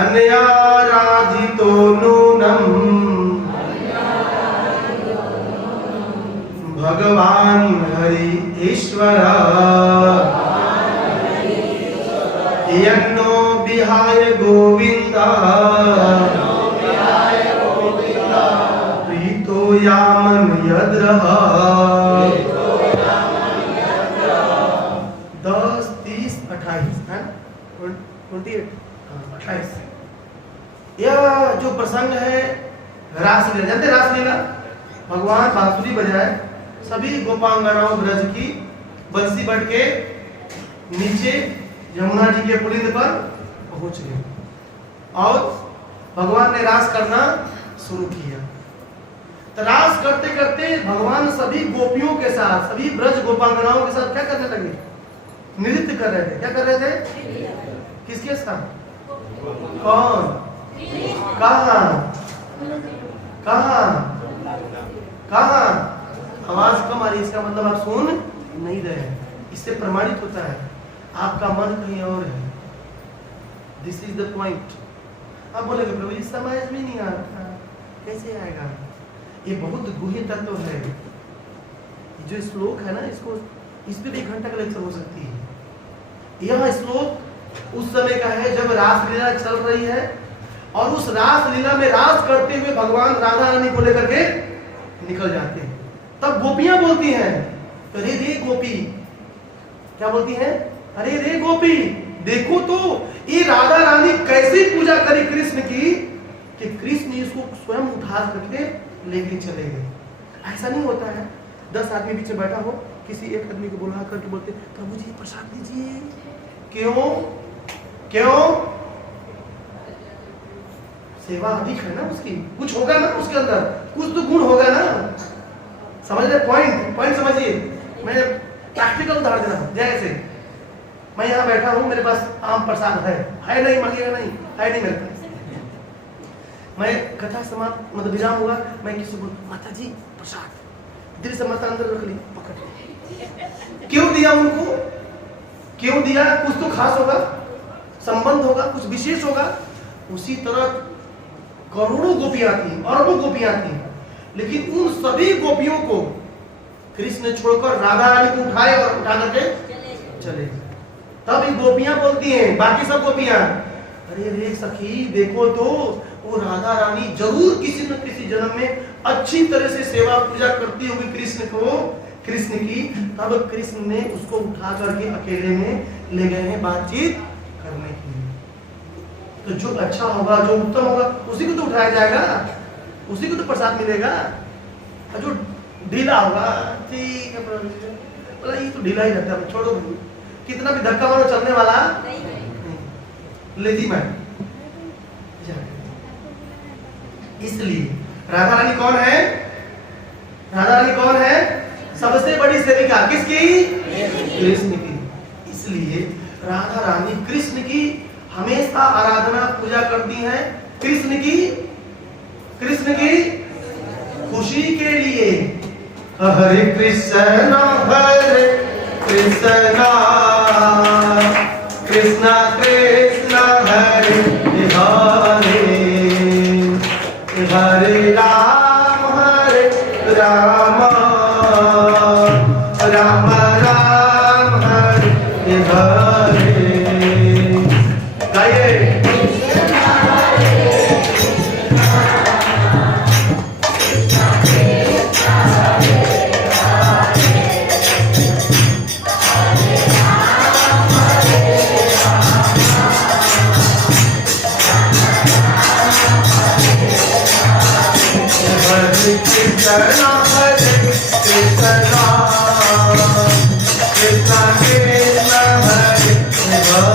अन्याराधितो नूनम भगवान हरि ईश्वर यन्नो विहाय गोविंदा प्रीतो यामन यद्रः। 10, 30, 28 है 28, 28। यह जो प्रसंग है रासलीला, जानते रासलीला? भगवान बांसुरी बजाए, सभी गोपांगनाओं ब्रज की बंसी बट के नीचे यमुना जी के पुलिंद पर पहुंच गए और भगवान ने रास करना शुरू किया। तो रास करते करते भगवान सभी गोपियों के साथ, सभी ब्रज गोपांगनाओं के साथ क्या करने लगे? नृत्य कर रहे थे। क्या कर रहे थे? किसके साथ? कौन? कहां कहां कहां? आवाज कम आ रही है, इसका मतलब आप सुन नहीं रहे हैं। इससे प्रमाणित होता है आपका मन कहीं और है। This is the point. आप बोलेंगे प्रभु जी समझ में नहीं आ रहा, कैसे आएगा? ये बहुत गूढ़ तत्व है। जो श्लोक है ना, इसको इस पे 1 घंटा का लेक्चर हो सकती है। यह श्लोक उस समय का है जब रासलीला चल रही है और उस रासलीला में रास करते हुए भगवान राधा रानी को लेकर के निकल जाते हैं। तब गोपियां बोलती हैं, अरे रे गोपी, क्या बोलती हैं? अरे रे गोपी, देखो तो ये राधा रानी कैसी पूजा करी कृष्ण की कि कृष्ण इसको स्वयं उठा करके लेके चले गए। ऐसा नहीं होता है 10 आदमी बीच में बैठा हो, किसी एक आदमी को बुला करके बोलते प्रभु जी प्रसाद दीजिए। क्यों? क्यों? सेवा अधिक है ना उसकी, कुछ होगा ना उसके अंदर, कुछ तो गुण होगा ना। समझ रहे? पॉइंट समझिए। मैं प्रैक्टिकल उदाहरण दे रहा हूं। जैसे मैं यहाँ बैठा हूँ, मेरे पास आम प्रसाद है नहीं, मांगिएगा नहीं, है नहीं मेरे पास। मैं कथा समाप्त मतलब विराम हुआ, मैं किसी को माता जी प्रसाद, दिल से माता अंदर रख ली, पकड़। क्यों दिया उनको? क्यों दिया? कुछ तो खास होगा, संबंध होगा, कुछ विशेष होगा। उसी तरह करोड़ों गोपियां थी, अरबों गोपियां थी, लेकिन उन सभी गोपियों को कृष्ण ने छोड़कर राधा रानी को उठाए और उठा करके चले। तब ये गोपियां बोलती हैं, बाकी सब गोपियां, अरे रे सखी देखो तो वो राधा रानी जरूर किसी न किसी जन्म में अच्छी तरह से सेवा पूजा करती होगी कृष्ण की। तब कृष्ण ने उसको उठा करके अकेले में ले गए हैं बातचीत करने के लिए। तो जो अच्छा होगा, जो उत्तम होगा, उसी को तो उठाया जाएगा, उसी को तो प्रसाद मिलेगा। और जो ढीला होगा, ठीक है प्रभु जी, बोला ये तो ढीला ही रहता है, छोड़ो भाई, कितना भी धक्का मारो चलने वाला नहीं। लेती मैं। इसलिए राधा रानी कौन है? राधा रानी कौन है? सबसे बड़ी सेविका किसकी? कृष्ण की। इसलिए राधा रानी कृष्ण की हमेशा आराधना पूजा करती हैं, कृष्ण की खुशी के लिए। हरे कृष्ण हरे कृष्ण कृष्ण कृष्ण हरे हरे, हरे राम राम राम हरे हरे। गाइए कृष्ण हरे कृष्ण कृष्ण कृष्ण हरे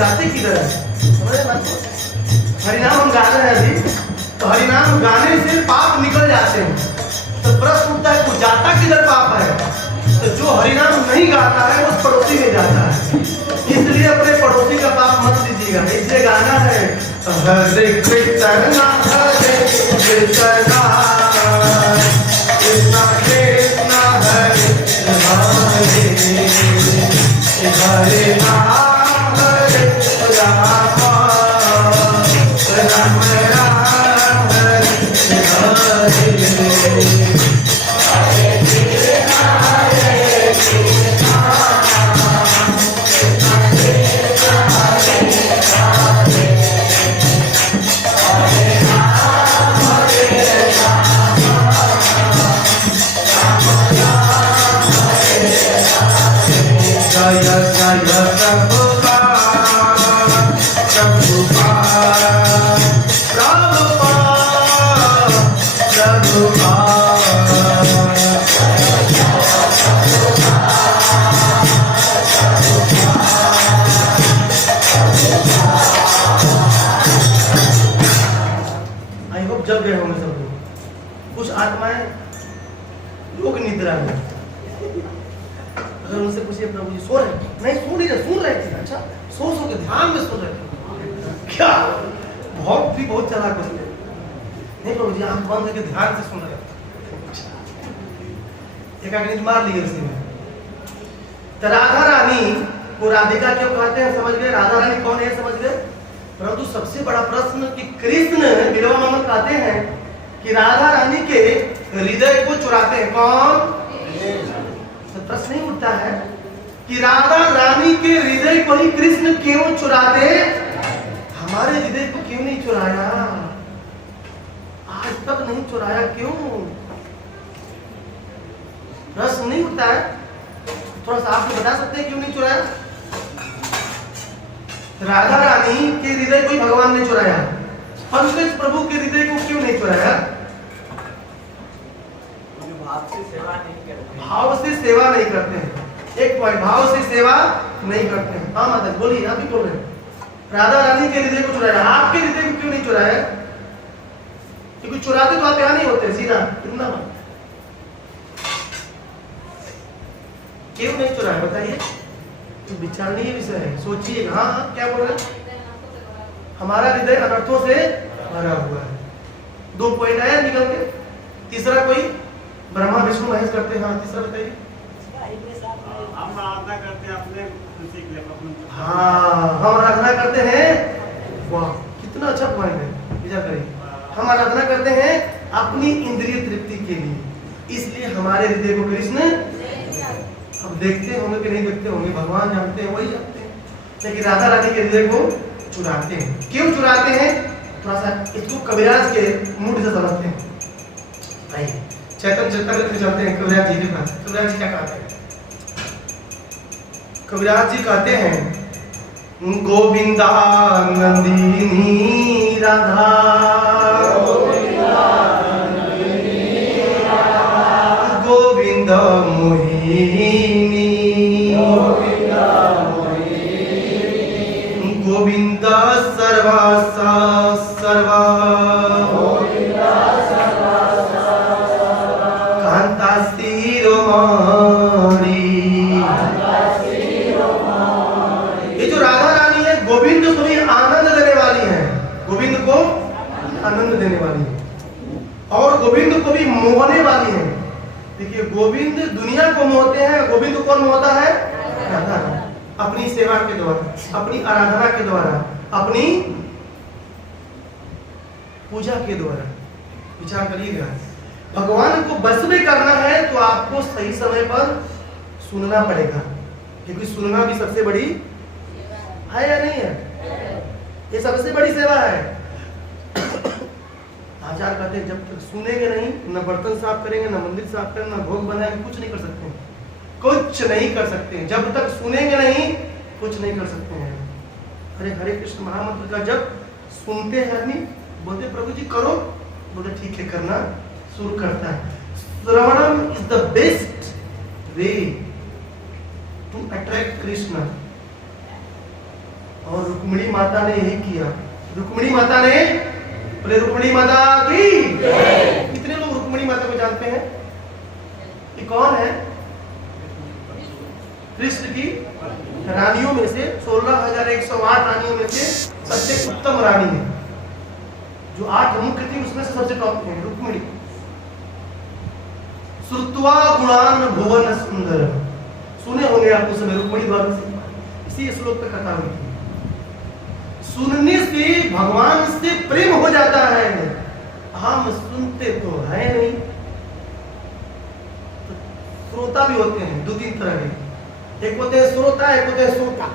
जाते किधर है? हरिनाम हम गा रहे हैं अभी, तो हरिनाम गाने से पाप निकल जाते हैं। तो प्रश्न उठता है, जाता किधर पाप है? तो जो हरिनाम नहीं गाता है उस पड़ोसी में जाता है। इसलिए अपने पड़ोसी का पाप मत लीजिएगा। इसलिए गाना है हरे कृष्णा हरे कृष्णा कृष्णा कृष्णा हरे हरे हरे राम हरे राम राम राम हरे हरे जग गए होंगे सब लोग। कुछ आत्माएं योग निद्रा में, अगर उनसे पूछिए प्रभु जी सो रहे? नहीं सो नहीं रहे, सुन रहे थे। अच्छा सो के ध्यान में सुन रहे थे क्या? बहुत चालाक होते हैं। नहीं प्रभु जी आंख बंद करके ध्यान से सुन रहे थे। एक आगे मार लिए उसी में। तो राधा रानी को राधिका क्यों कहते हैं समझ गए? राधा रानी कौन है समझ गए? परंतु सबसे बड़ा प्रश्न कि कृष्ण बिलवा मामन कहते हैं कि राधा रानी के हृदय को चुराते हैं। कौन? तो प्रश्न नहीं उठता है कि राधा रानी के हृदय को ही कृष्ण क्यों चुराते? हमारे हृदय को क्यों नहीं चुराया? आज तक नहीं चुराया, क्यों? प्रश्न नहीं उठता है? थोड़ा सा आप बता सकते हैं क्यों नहीं चुराया? राधा रानी के हृदय को भगवान ने चुराया, पंकज प्रभु के हृदय को क्यों नहीं चुराया? भाव से सेवा नहीं करते हैं। एक पॉइंट, भाव से सेवा नहीं करते हैं। हाँ माता बोलिए, आप ही बोल रहे हैं। राधा रानी के हृदय को चुराया, आपके हृदय को क्यों नहीं चुराया? क्योंकि चुराते तो आप यहाँ नहीं होते, सीधा इतना क्यों नहीं चुराया बताइए? विचारणीय विषय है, सोचिए। हाँ क्या बोल रहे हैं? हमारा हृदय अनर्थों से भरा हुआ है। 2 पॉइंट आया निकल के। तीसरा कोई? ब्रह्मा विष्णु महेश करते हैं। हाँ तीसरा बताइए। हम आराधना करते हैं अपने खुशी के लिए। हाँ हम आराधना करते हैं। वाह कितना अच्छा पॉइंट है, विचार करिए। हम आराधना करते हैं अपनी इंद्रिय तृप्ति के लिए, इसलिए हमारे हृदय को कृष्ण अब देखते होंगे कि नहीं देखते होंगे, भगवान जानते हैं, वही जानते हैं। लेकिन राधा रानी के हृदय को चुराते हैं। क्यों चुराते हैं? थोड़ा सा इसको कविराज के मूड से समझते हैं। चैतन्य चैतन्य चलते हैं कविराज जी के पास। कविराज जी क्या कहते हैं? कविराज जी कहते हैं गोविंदा नंदिनी राधा, गोविंद मोहिनी, गोविंद सर्वासा सर्वा, कांता शिरोमणि। ये जो राधा रानी है गोविंद को भी आनंद देने वाली है, गोविंद को आनंद देने वाली है और गोविंद को भी मोहने वाली है। देखिए गोविंद दुनिया को मोहते हैं, गोविंद कौन मोहता है? राधा रानी अपनी सेवा के द्वारा, अपनी आराधना के द्वारा, अपनी पूजा के द्वारा। विचार करिएगा, भगवान को बस में करना है तो आपको सही समय पर सुनना पड़ेगा, क्योंकि सुनना भी सबसे बड़ी है या नहीं है? ये सबसे बड़ी सेवा है। आचार्य कहते हैं जब तक सुनेंगे नहीं, न बर्तन साफ करेंगे, न मंदिर साफ करेंगे, न भोग बनाएंगे, कुछ नहीं कर सकते, कुछ नहीं कर सकते। जब तक सुनेंगे नहीं, कुछ नहीं कर सकते हैं। अरे हरे कृष्ण महामंत्र का जब सुनते हैं आदमी, बोलते प्रभु जी करो, बोलते ठीक है करना शुरू करता है। Shravanam is the best way to attract Krishna. और रुक्मिणी माता ने यही किया। रुक्मिणी माता ने, बोले रुक्मिणी माता की। कितने लोग रुक्मिणी माता को जानते हैं? ये कौन है? कृष्ण की रानियों में से 16,108 रानियों में से सबसे उत्तम रानी है। जो 8 मुख्य थी उसमें से सबसे टॉप है रुक्मिणी। श्रुत्वा गुणान भुवन सुंदर, सुने होंगे आप उस समय रुक्मिणी द्वारा से इसी श्लोक पे कथा हुई थी। सुनने से भगवान से प्रेम हो जाता है। हम सुनते तो है नहीं। तो श्रोता भी होते हैं 2-3 तरह के, एक होते हैं श्रोता, एक होते हैं श्रोता।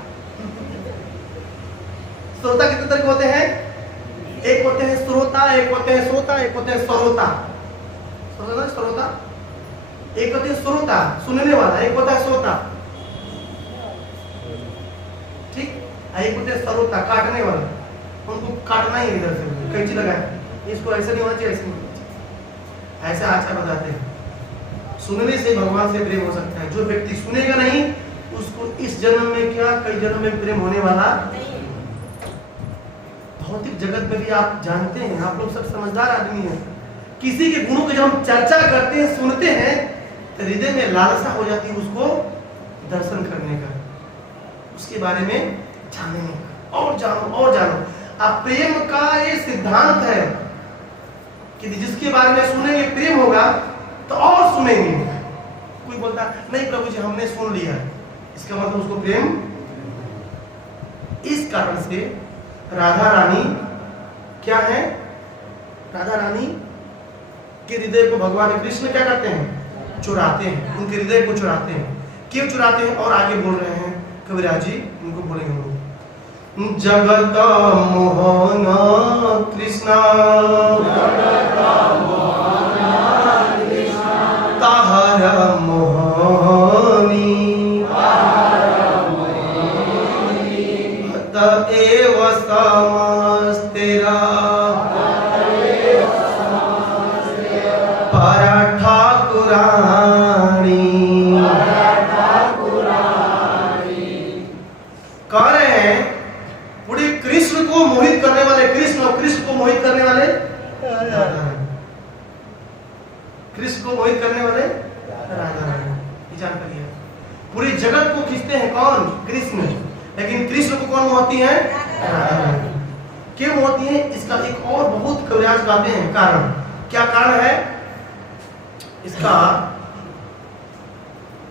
श्रोता कितने तरह के होते हैं? एक होते हैं श्रोता, एक होते हैं श्रोता, एक होते हैं सरोता। श्रोता एक होते हैं श्रोता सुनने वाला, एक होता है श्रोता, ठीक। एक होते हैं सरोता काटने वाला, उनको काटना ही इधर से कैंची लगाए, इसको ऐसे नहीं होना चाहिए, ऐसे नहीं होना चाहिए। ऐसा आचार्य बताते हैं सुनने से भगवान से प्रेम हो सकता है। जो व्यक्ति सुनेगा नहीं उसको इस जन्म में क्या कई जन्म में प्रेम होने वाला। भौतिक जगत में भी आप जानते हैं, आप लोग सब समझदार आदमी हैं, किसी के गुणों की जब हम चर्चा करते हैं, सुनते हैं, तो हृदय में लालसा हो जाती है उसको दर्शन करने का, उसके बारे में जानने का, और जानो और जानो। अब प्रेम का ये सिद्धांत है कि जिसके बारे में सुनेंगे प्रेम होगा तो और सुनेंगे। कोई बोलता नहीं प्रभु जी हमने सुन लिया, इसका मतलब उसको प्रेम। इस कारण से राधा रानी क्या है? राधा रानी के हृदय को भगवान कृष्ण क्या करते हैं? चुराते हैं, उनके हृदय को चुराते हैं। क्यों चुराते हैं? और आगे बोल रहे हैं कविराज जी, उनको बोलेंगे हम लोग। जगत मोहन कृष्ण ताहर मोहनी अतएव समस्तेरा पर ठाकुरानी। कह रहे हैं पूरे कृष्ण को मोहित करने वाले कृष्ण, और कृष्ण को मोहित करने वाले कृष्ण को मोहित करने वाले राधा रानी। विचार करिए, पूरे जगत को खींचते हैं कौन? कृष्ण, लेकिन कृष्ण को कौन मोहती है? राधा रानी। क्यों मोहती है? इसका एक और बहुत कविराज गाते हैं कारण। क्या कारण है इसका?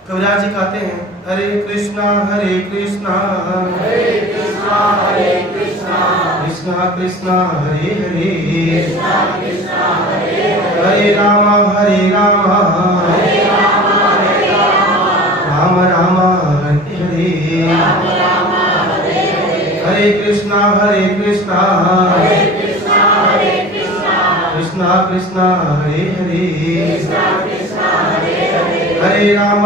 कविराज जी कहते हैं हरे कृष्णा कृष्णा कृष्णा कृष्णा हरे हरे हरे राम राम राम हरे हरे। हरे कृष्णा कृष्णा कृष्णा हरे हरे हरे राम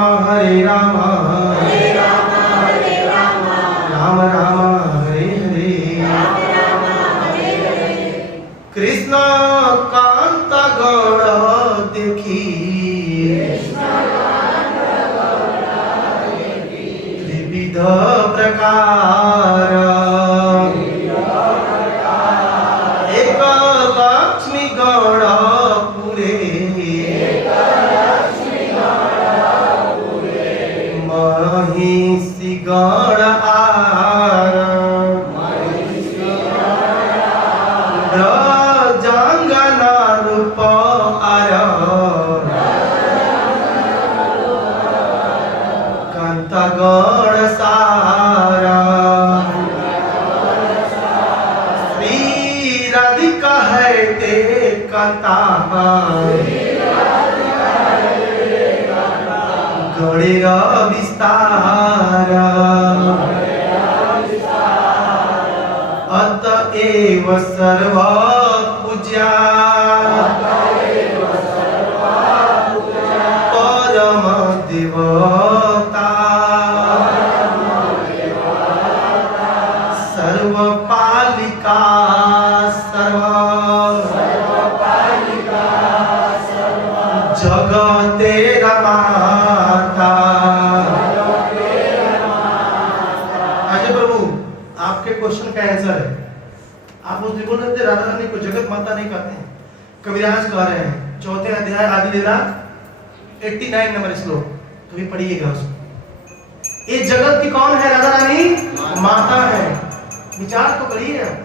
राम राम हरे हरे। कृष्ण कांत गौर देखी त्रिविध प्रकार एक लक्ष्मी गौड़ पूरे महिषी गौड़ आर ब्रजांगना रूप आर कांत अंतगण सारा श्री राधिका है ते कथा गणेर विस्तार अतएव सर्व पूज्या परम देवता सर्वपालिका जगतेर माता। आगे प्रभु आपके क्वेश्चन का आंसर है। आप लोग बोल रहे थे राधा रानी को जगत माता नहीं कहते हैं, कबीरदास कह रहे हैं 4 अध्याय आदि लीला 89 नंबर श्लोक, कभी पढ़िएगा उसको। ये जगत की कौन है? राधा रानी माता है। विचार तो करिए आप।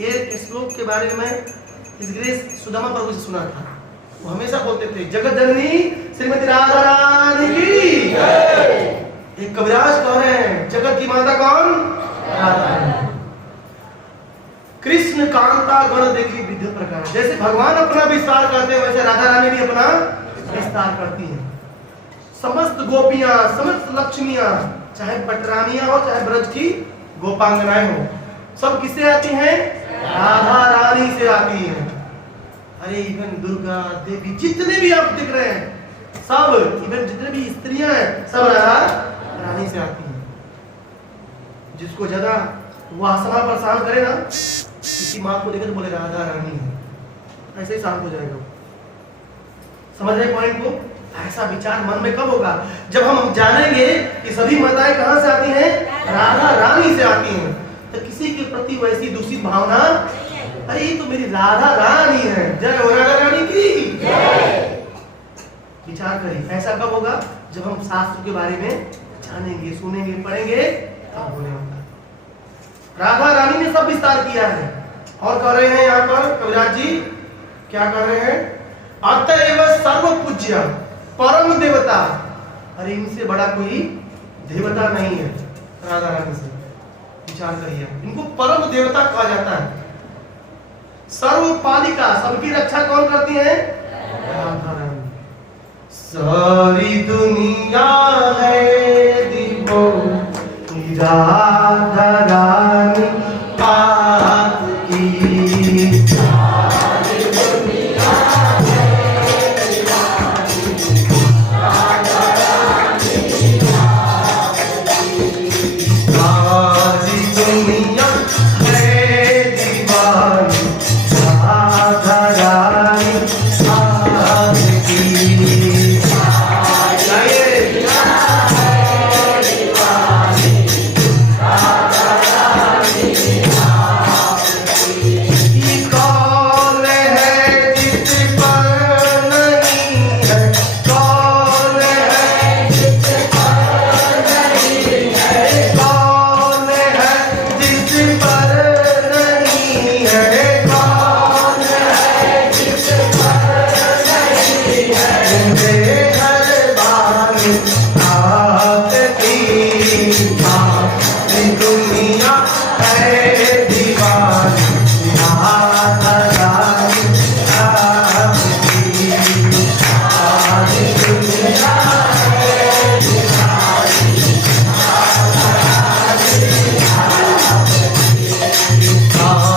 ये श्लोक के बारे में इस ग्रेस सुदामा प्रभु से सुना था। वो हमेशा बोलते थे जगत जननी श्रीमती राधा रानी की जय। एक कबीरदास कह रहे हैं जगत की माता कौन? राधा रानी। कृष्ण कांता गण देखी विद्युत प्रकार। जैसे भगवान अपना विस्तार करते हैं वैसे राधा रानी भी अपना विस्तार करती हैं। समस्त गोपियां, समस्त लक्ष्मियां, चाहे पटरानियां हो चाहे ब्रज की गोपांगनाएं हो, सब किससे आती हैं? राधा रानी से आती हैं। अरे इवन दुर्गा देवी जितने भी आप दिख रहे हैं सब, इवन जितने भी स्त्रियां हैं सब राधा रानी से आती हैं। जिसको ज्यादा वासना परेशान करे ना, किसी माँ को लेकर बोले राधा रानी है, ऐसे ही शांत हो जाएगा। समझ रहे पॉइंट को? ऐसा विचार मन में कब होगा? जब हम जानेंगे कि सभी माताएं कहां से आती हैं? राधा रानी से आती हैं। तो किसी के प्रति वैसी दूषित भावना, अरे ये तो मेरी राधा रानी है, जय हो राधा रानी की जय। विचार करिए ऐसा कब होगा? जब हम शास्त्र के बारे में जानेंगे, सुनेंगे, पढ़ेंगे, तब होने वाला। राधा रानी ने सब विस्तार किया है। और कर रहे हैं यहाँ पर कविराज जी क्या कर रहे हैं? अतएव सर्व पूज्य परम देवता। अरे इनसे बड़ा कोई देवता नहीं है राधा रानी से। विचार करिए, इनको परम देवता कहा जाता है। सर्वपालिका, सबकी रक्षा कौन करती है? राधा रानी। सारी दुनिया है दीपो राधा रानी पास की। सारी दुनिया है राधा रानी पास की।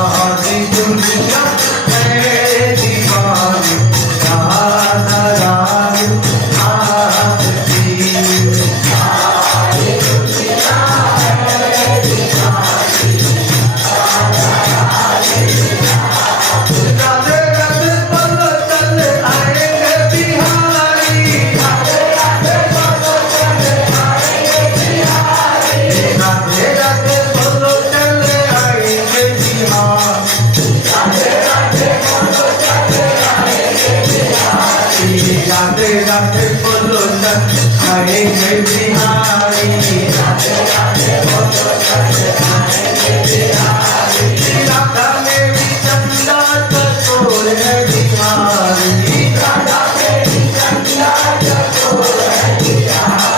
सारी दुनिया है दीवानी राधा रानी पास की। Yeah.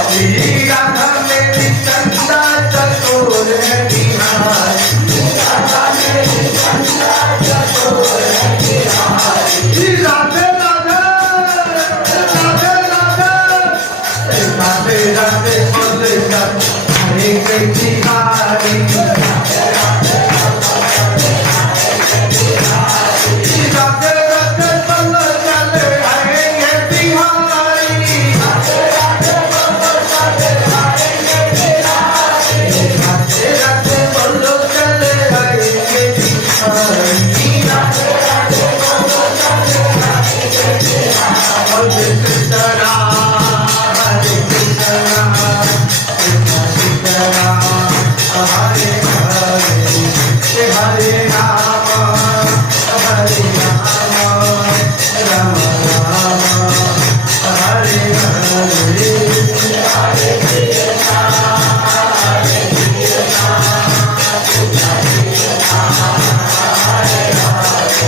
राधे बोल चल हरे के बिहारी राधे राधे बोल चल हरे के बिहारी राधे राधे बोल चल हरे के बिहारी हरे कृष्णा हरे कृष्णा कृष्णा कृष्णा हरे हरे हरे राम राम राम हरे हरे हरे कृष्णा हरे कृष्णा कृष्णा कृष्णा हरे हरे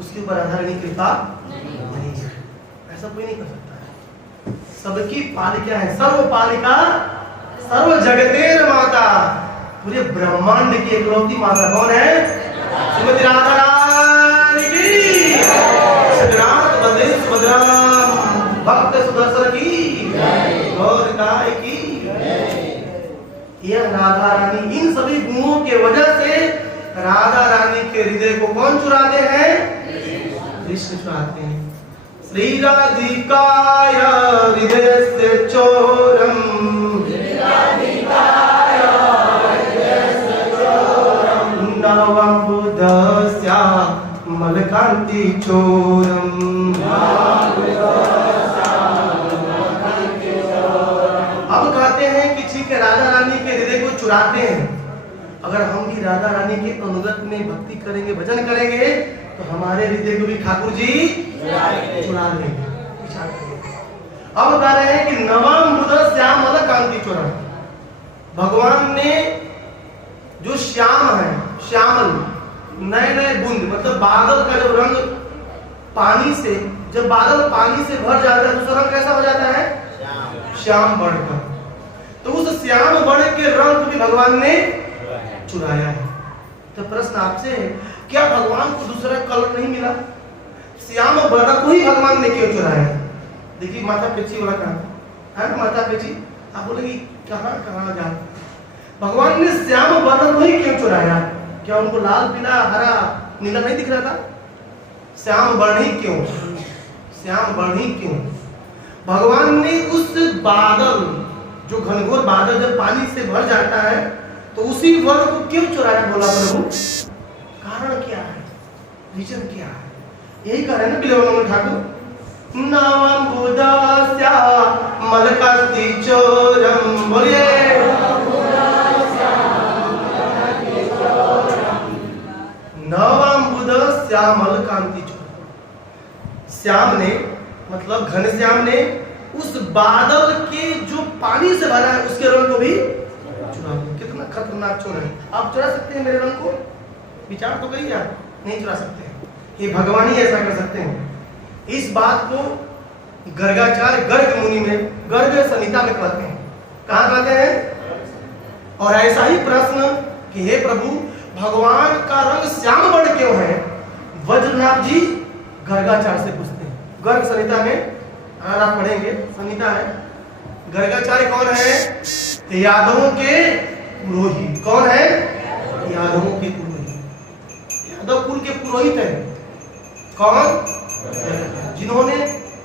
उसके ऊपर राधा रानी कृपा नहीं है, ऐसा कोई नहीं कर सकता है। सबकी पालिका है, सर्व पालिका सर्व जगतेर माता, पूरे ब्रह्मांड की एकलौती माता कौन है? श्रीमती राधा रानी की, सजनाथ बलदेव सुभद्रा भक्त सुदर्शन की, गौरताय की। यह राधा रानी, इन सभी गुणों के वजह से राधा रानी के हृदय को कौन चुराते हैं? कृष्ण चुराते हैं। श्री राधिकाय हृदय से चोरम, नवम बुधस्या मलकांति चोरम। अब कहते हैं कि ठीक है, राधा रानी के हृदय को चुराते हैं। अगर हम भी राधा रानी के अनुगत में भक्ति करेंगे, भजन करेंगे, तो हमारे हृदय को भी ठाकुर जी चुरा लेंगे। अब बता रहे हैं कि नवम बुध श्याम मलकांति चोरम, भगवान ने जो श्याम है, श्यामल नए नए बूंद, मतलब बादल का जो रंग पानी से, जब बादल पानी से भर जाता है तो उसका रंग कैसा हो जाता है? श्याम वर्ण का। तो उस श्याम वर्ण के रंग को भी भगवान ने चुराया है। तो प्रश्न आपसे है, क्या भगवान को दूसरा कलर नहीं मिला? श्याम वर्ण को ही भगवान ने क्यों चुराया? देखिए माता पेची वाला काम है ना, माता पेची आप बोलेंगे कहाँ कहाँ जा, भगवान ने श्याम वर्ण को ही क्यों चुराया? क्या उनको लाल पीला हरा नीला नहीं दिख रहा था? श्याम वर्ण ही क्यों? श्याम वर्ण ही क्यों? भगवान ने उस बादल, जो घनघोर बादल जब पानी से भर जाता है, तो उसी वर्ण को क्यों चुराया? बोला प्रभु, कारण क्या है? रीजन क्या है? यही कह रहे हैं ना बिलवल ठाकुर, नवम बुधस्या मलकांति चोरम। बोलिए नवम बुधस्या मलकांति चोरम। श्याम ने, मतलब घनश्याम ने उस बादल के जो पानी से भरा है उसके रंग को भी चुरा लिया। कितना खतरनाक चोर है। आप चुरा सकते हैं मेरे रंग को? विचार तो करिए, आप नहीं चुरा सकते हैं, ये भगवान ही ऐसा कर सकते हैं। इस बात को गर्गाचार्य गर्ग मुनि में, गर्ग संहिता में कहते हैं। कहाँ कहते हैं? और ऐसा ही प्रश्न कि हे प्रभु, भगवान का रंग श्याम वर्ण क्यों है? वज्रनाथ जी गर्गाचार्य से पूछते हैं। गर्ग संहिता में अगर आप पढ़ेंगे, संहिता है, गर्गाचार्य कौन है? यादवों के पुरोहित। कौन है? यादवों के पुरोहित, यादव कुल के पुरोहित है। कौन? जिन्होंने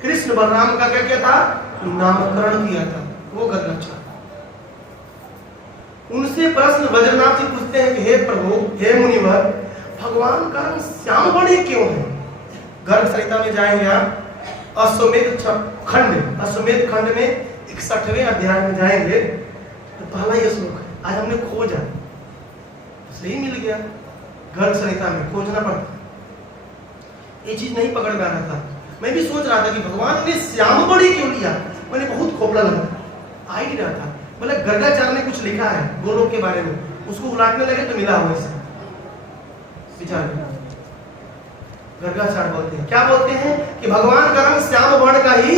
कृष्ण बलराम का क्या किया था? नामकरण किया था, वो गर्गाचार्य। उनसे प्रश्न वज्रनाथ जी पूछते हैं कि हे प्रभु, हे मुनिवर, भगवान का रंग श्याम वर्ण क्यों है? गर्ग संहिता में जाएंगे आप, अश्वमेध खंड, अश्वमेध खंड में 61वें अध्याय में जाएंगे तो पहला ये श्लोक है। आज हमने खोजा, सही मिल गया। गर्ग संहिता में खोजना पड़ता, ये चीज नहीं पकड़ में आ रहा था। मैं भी सोच रहा था कि भगवान ने श्याम वर्ण क्यों लिया, मैंने बहुत खोपड़ा लगा, आ ही नहीं रहा था। मतलब गर्गाचार्य ने कुछ लिखा है गोलोक के बारे में, उसको उलाटने लगे तो मिला हुआ इससे। विचार गर्गाचार्य बोलते हैं। क्या बोलते हैं कि भगवान का रंग श्याम वर्ण का ही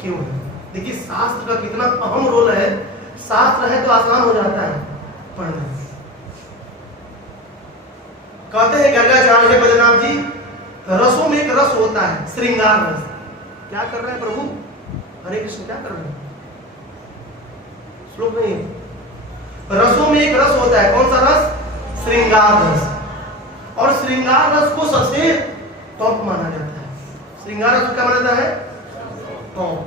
क्यों है। देखिए शास्त्र का कितना अहम रोल है। शास्त्र है तो आसान हो जाता है पढ़ना। कहते हैं गर्गाचार्य हे बद्रीनाथ जी, रसों में एक रस होता है श्रृंगार रस। क्या कर रहे हैं प्रभु? हरे कृष्ण क्या कर रहे हैं? श्लोक नहीं है। रसों में एक रस होता है, कौन सा रस? श्रृंगार रस। और श्रृंगार रस को सबसे टॉप माना जाता है। श्रृंगार रस क्या माना जाता है? टॉप।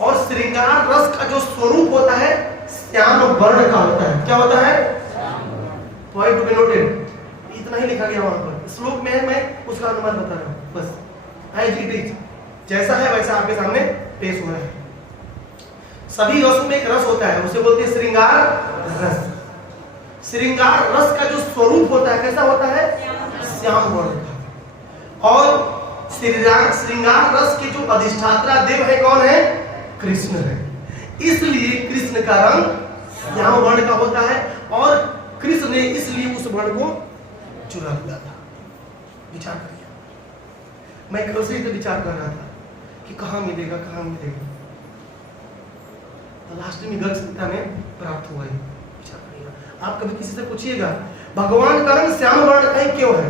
और श्रृंगार रस का जो स्वरूप होता है श्याम वर्ण का होता है। क्या होता है? Point to be noted. इतना ही लिखा गया वहां पर श्लोक में है, मैं उसका अनुमान बता रहा हूं बस। एज इट इज, जैसा है वैसा आपके सामने पेश हो रहा है। सभी रसों में एक रस होता है, उसे बोलते हैं श्रृंगार रस। श्रृंगार रस का जो स्वरूप होता है कैसा होता है? श्याम वर्ण का। और श्रृंगार रस के जो अधिष्ठाता देव है कौन है? कृष्ण है। इसलिए कृष्ण का रंग श्याम वर्ण का होता है और कृष्ण ने इसलिए उस वर्ण को चुरा लिया था। विचार करिए। मैं कल से विचार कर रहा था कि कहां मिलेगा, कहां मिलेगा, तो लास्ट में गर्ग संहिता में प्राप्त हुआ है। विचार करिएगा। आप कभी किसी से पूछिएगा भगवान का रंग श्याम वर्ण का क्यों है?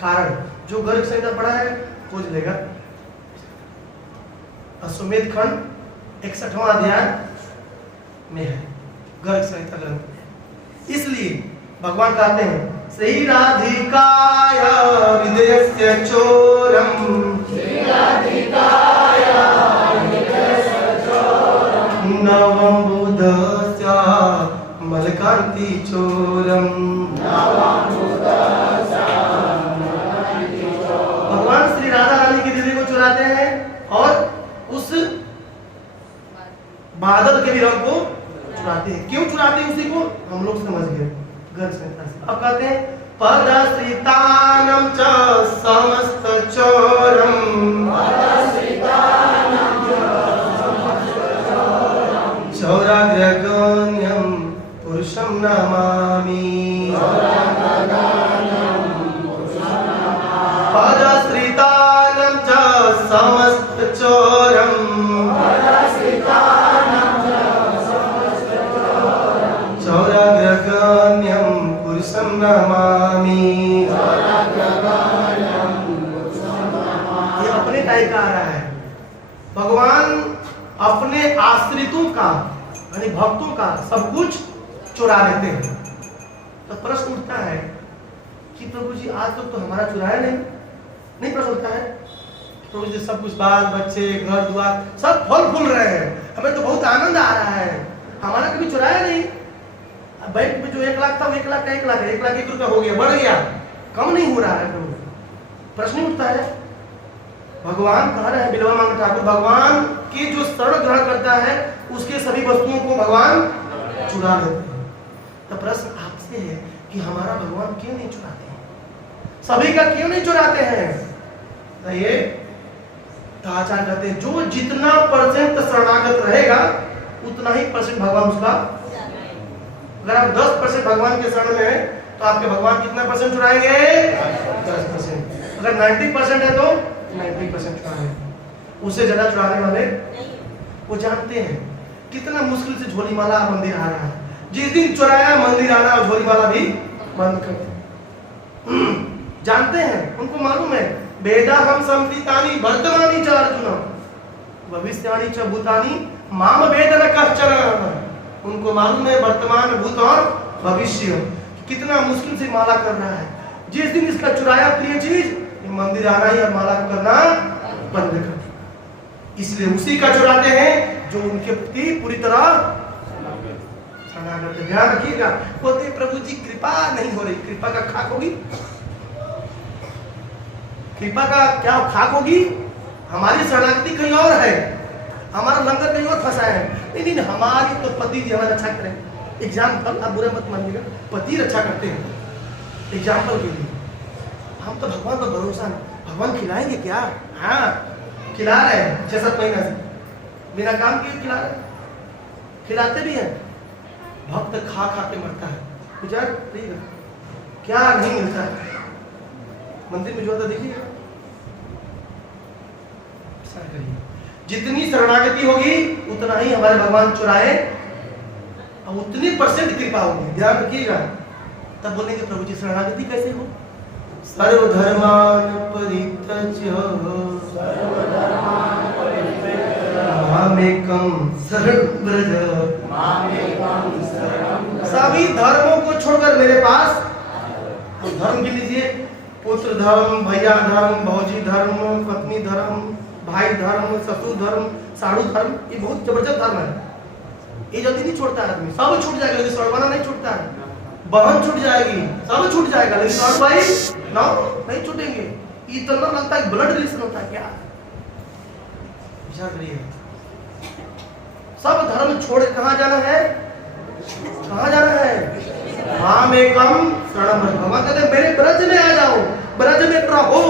कारण जो गर्ग संहिता पढ़ा है खोज लेगा। अश्वमेध खंड 61वां अध्याय में है गर्ग संहिता ग्रंथ। इसलिए भगवान कहते हैं श्री राधिकाय हृदयस्य चोरम, नवम बुधस्य मलकांति चोरम। भगवान श्री राधा रानी के हृदय को चुराते हैं और उस बादल के भी रंग को चुराते हैं। क्यों चुराते हैं उसी को हम लोग समझ गए गर्ग संहिता से। अब कहते हैं पदश्रितानं च समस्त चोरम, चौराग्रगण्यं पुरुषं नमामि। पदश्रितानं च समस्त चोरम, चौराग्रगण्यं पुरुषं नमामि। ये अपने टाइप का आ रहा है। भगवान अपने आश्रितों का यानी भक्तों का सब कुछ चुरा लेते हैं। तो प्रश्न उठता है कि प्रभु जी आज तक तो हमारा चुराया नहीं प्रश्न उठता है। प्रभु जी सब कुछ बाल बच्चे घर द्वार सब फल फूल रहे हैं, हमें तो बहुत आनंद आ रहा है, हमारा कभी चुराया नहीं। बैंक में जो 1 लाख था वो 1 लाख का 1 लाख है, 1 लाख 1 रुपया हो गया, बढ़ गया, कम नहीं हो रहा है। प्रभु प्रश्न उठता है। भगवान कह रहे हैं बिल्वामंग ठाकुर भगवान की जो शरण ग्रहण करता है उसके सभी वस्तुओं को भगवान चुरा लेते हैं। तो प्रश्न आपसे है कि हमारा भगवान क्यों नहीं चुराते हैं? सभी का क्यों नहीं चुराते हैं? तो ये आचार्य कहते हैं जो जितना % शरणागत रहेगा उतना ही % भगवान उसका। अगर आप 10% भगवान के शरण में है तो आपके भगवान कितना % चुराएंगे? 10%। अगर 90% है तो 90% चुराएंगे, उससे ज्यादा चुराने वाले वो जानते हैं कितना मुश्किल से झोली माला मंदिर आ रहा है। जिस दिन चुराया मंदिर आना और झोली माला भी बंद कर दे। जानते हैं, उनको मालूम है वेदा हम संस्कृतानि वर्तमानी च अर्जुन भविष्यानि च भूतानि माम वेद न कश्चन। उनको मालूम है वर्तमान भूत और भविष्य कितना मुश्किल से माला कर रहा है। जिस दिन इसका चुराया प्रिय चीज मंदिर आना ही और माला करना बंद कर, इसलिए उसी का चुराते हैं जो उनके प्रति पूरी तरह शरणागत। ध्यान रखिएगा। बोलते प्रभु जी कृपा नहीं हो रही, कृपा का खाक होगी, कृपा का क्या खाक होगी? हमारी शरणागति कहीं और है, हमारा लंगर कहीं और फंसा है। नहीं, हमारी तो पति जी हमारा रक्षा करें। एग्जाम्पल, आप बुरा मत मानिएगा, पति रक्षा करते हैं। एग्जाम्पल के लिए हम तो भगवान पर भरोसा नहीं, भगवान खिलाएंगे क्या? हाँ खिला रहे हैं 6-7 महीना से बिना काम किए खिला रहे हैं, खिलाते भी हैं। भक्त खा के मरता है। विचार करिएगा क्या नहीं मिलता है। मंदिर में जो होता देखिएगा, जितनी शरणागति होगी उतना ही हमारे भगवान चुराए और उतनी % कृपा होगी। ध्यान रखिएगा। तब बोलेंगे प्रभु जी शरणागति कैसे हो? सर्वधर्मान परित्यज्य मामेकं शरणं व्रज। सभी धर्मों को छोड़कर मेरे पास, तो धर्म गिन लीजिए, पुत्र धर्म, भैया धर्म, भौजी धर्म, पत्नी धर्म, भाई धर्म, ससुर धर्म, साधु धर्म, ये बहुत जबरदस्त धर्म है। ये जल्दी नहीं छोड़ता है आदमी, सब छूट जाएगा लेकिन सड़वाना नहीं छूटता है। बहन छूट जाएगी, सब छूट जाएगा लेकिन सड़ भाई ना नहीं छूटेंगे। इतना लगता है ब्लड रिलेशन होता है क्या? विचार करिए। सब धर्म छोड़ कहाँ जाना है? कहाँ जाना है? मामेकं शरणं व्रज। भगवान कहते हैं मेरे ब्रज में आ जाओ, ब्रज में रहो।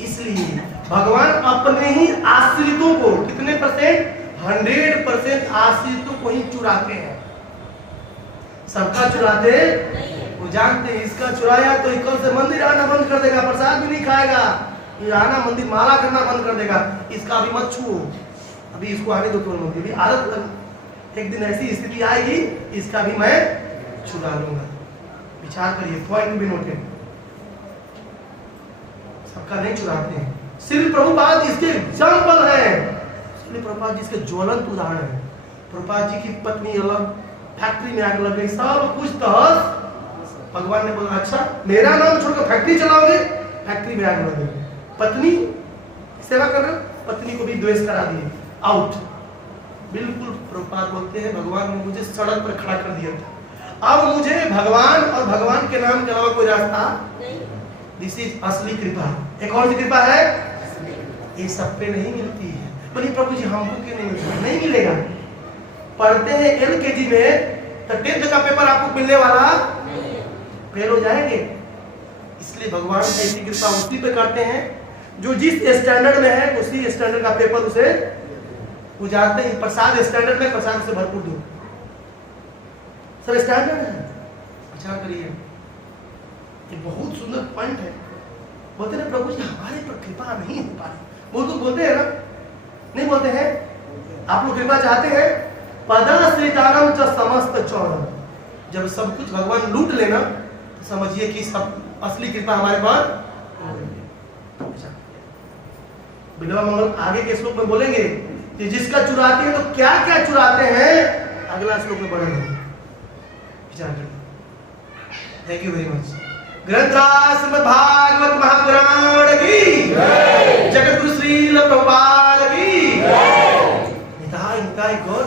इसलिए भगवान अपने ही आश्रितों को कितने %? 100% आश्रितों को ही चुराते हैं। सबका चुराते वो जानते हैं, इसका चुराया तो कल से मंदिर आना बंद कर देगा, प्रसाद भी नहीं खाएगा, ये आना मंदिर माला करना बंद कर देगा। इसका अभी मत छुओ, अभी इसको आने दो केवल मंदिर। आदत एक दिन ऐसी स्थिति आएगी इसका भी मैं चुरा लूंगा। विचार करिए, पॉइंट भी नोटेड। सबका नहीं चुराते हैं। श्री प्रभुपाद इसके एग्जाम्पल है। श्री प्रभुपाद जी इसके ज्वलंत उदाहरण है। प्रभुपाद जी की पत्नी अलग, फैक्ट्री में आग लग गई, सब कुछ तहस। भगवान ने बोला अच्छा मेरा नाम छोड़कर फैक्ट्री चलाओगे? फैक्ट्री में आग लग गई। पत्नी सेवा कर रहे, पत्नी को भी द्वेष करा दिए, आउट। बिल्कुल प्रभुपाद बोलते हैं भगवान ने मुझे सड़क पर खड़ा कर दिया था, अब मुझे भगवान और भगवान के नाम के अलावा कोई रास्ता नहीं। दिस इज असली कृपा। एक और सी कृपा है, ये सब पे नहीं मिलती है। बोलिए प्रभु जी हमको क्यों नहीं मिलता? नहीं मिलेगा। पढ़ते हैं LKG में तो 10th का पेपर आपको मिलने वाला फेल हो जाएंगे। इसलिए भगवान ऐसी कृपा उसी पे करते हैं जो जिस स्टैंडर्ड में है उसी स्टैंडर्ड का पेपर उसे गुजारते हैं। प्रसाद स्टैंडर्ड में, प्रसाद से भरपूर दो, सब स्टैंडर्ड है। विचार करिए, ये बहुत सुंदर पॉइंट है। बोलते हैं प्रभु जी हमारे पर कृपा नहीं हो पाई। वो तो बोलते हैं ना, नहीं बोलते हैं? आप लोग कृपा चाहते हैं? पदाश्रितानम च समस्त चौरम। जब सब कुछ भगवान लूट लेना तो समझिए कि सब असली कृपा हमारे पर। बिलवा मंगल आगे के श्लोक में बोलेंगे कि जिसका चुराते हैं तो क्या क्या चुराते हैं, अगला श्लोक में पढ़ेंगे। विचार करिए। Thank you very much. ग्रंथराज श्रीमद् भागवत महापुराण की जगत गुरु श्रील प्रभुपाद की निताई निताई गौर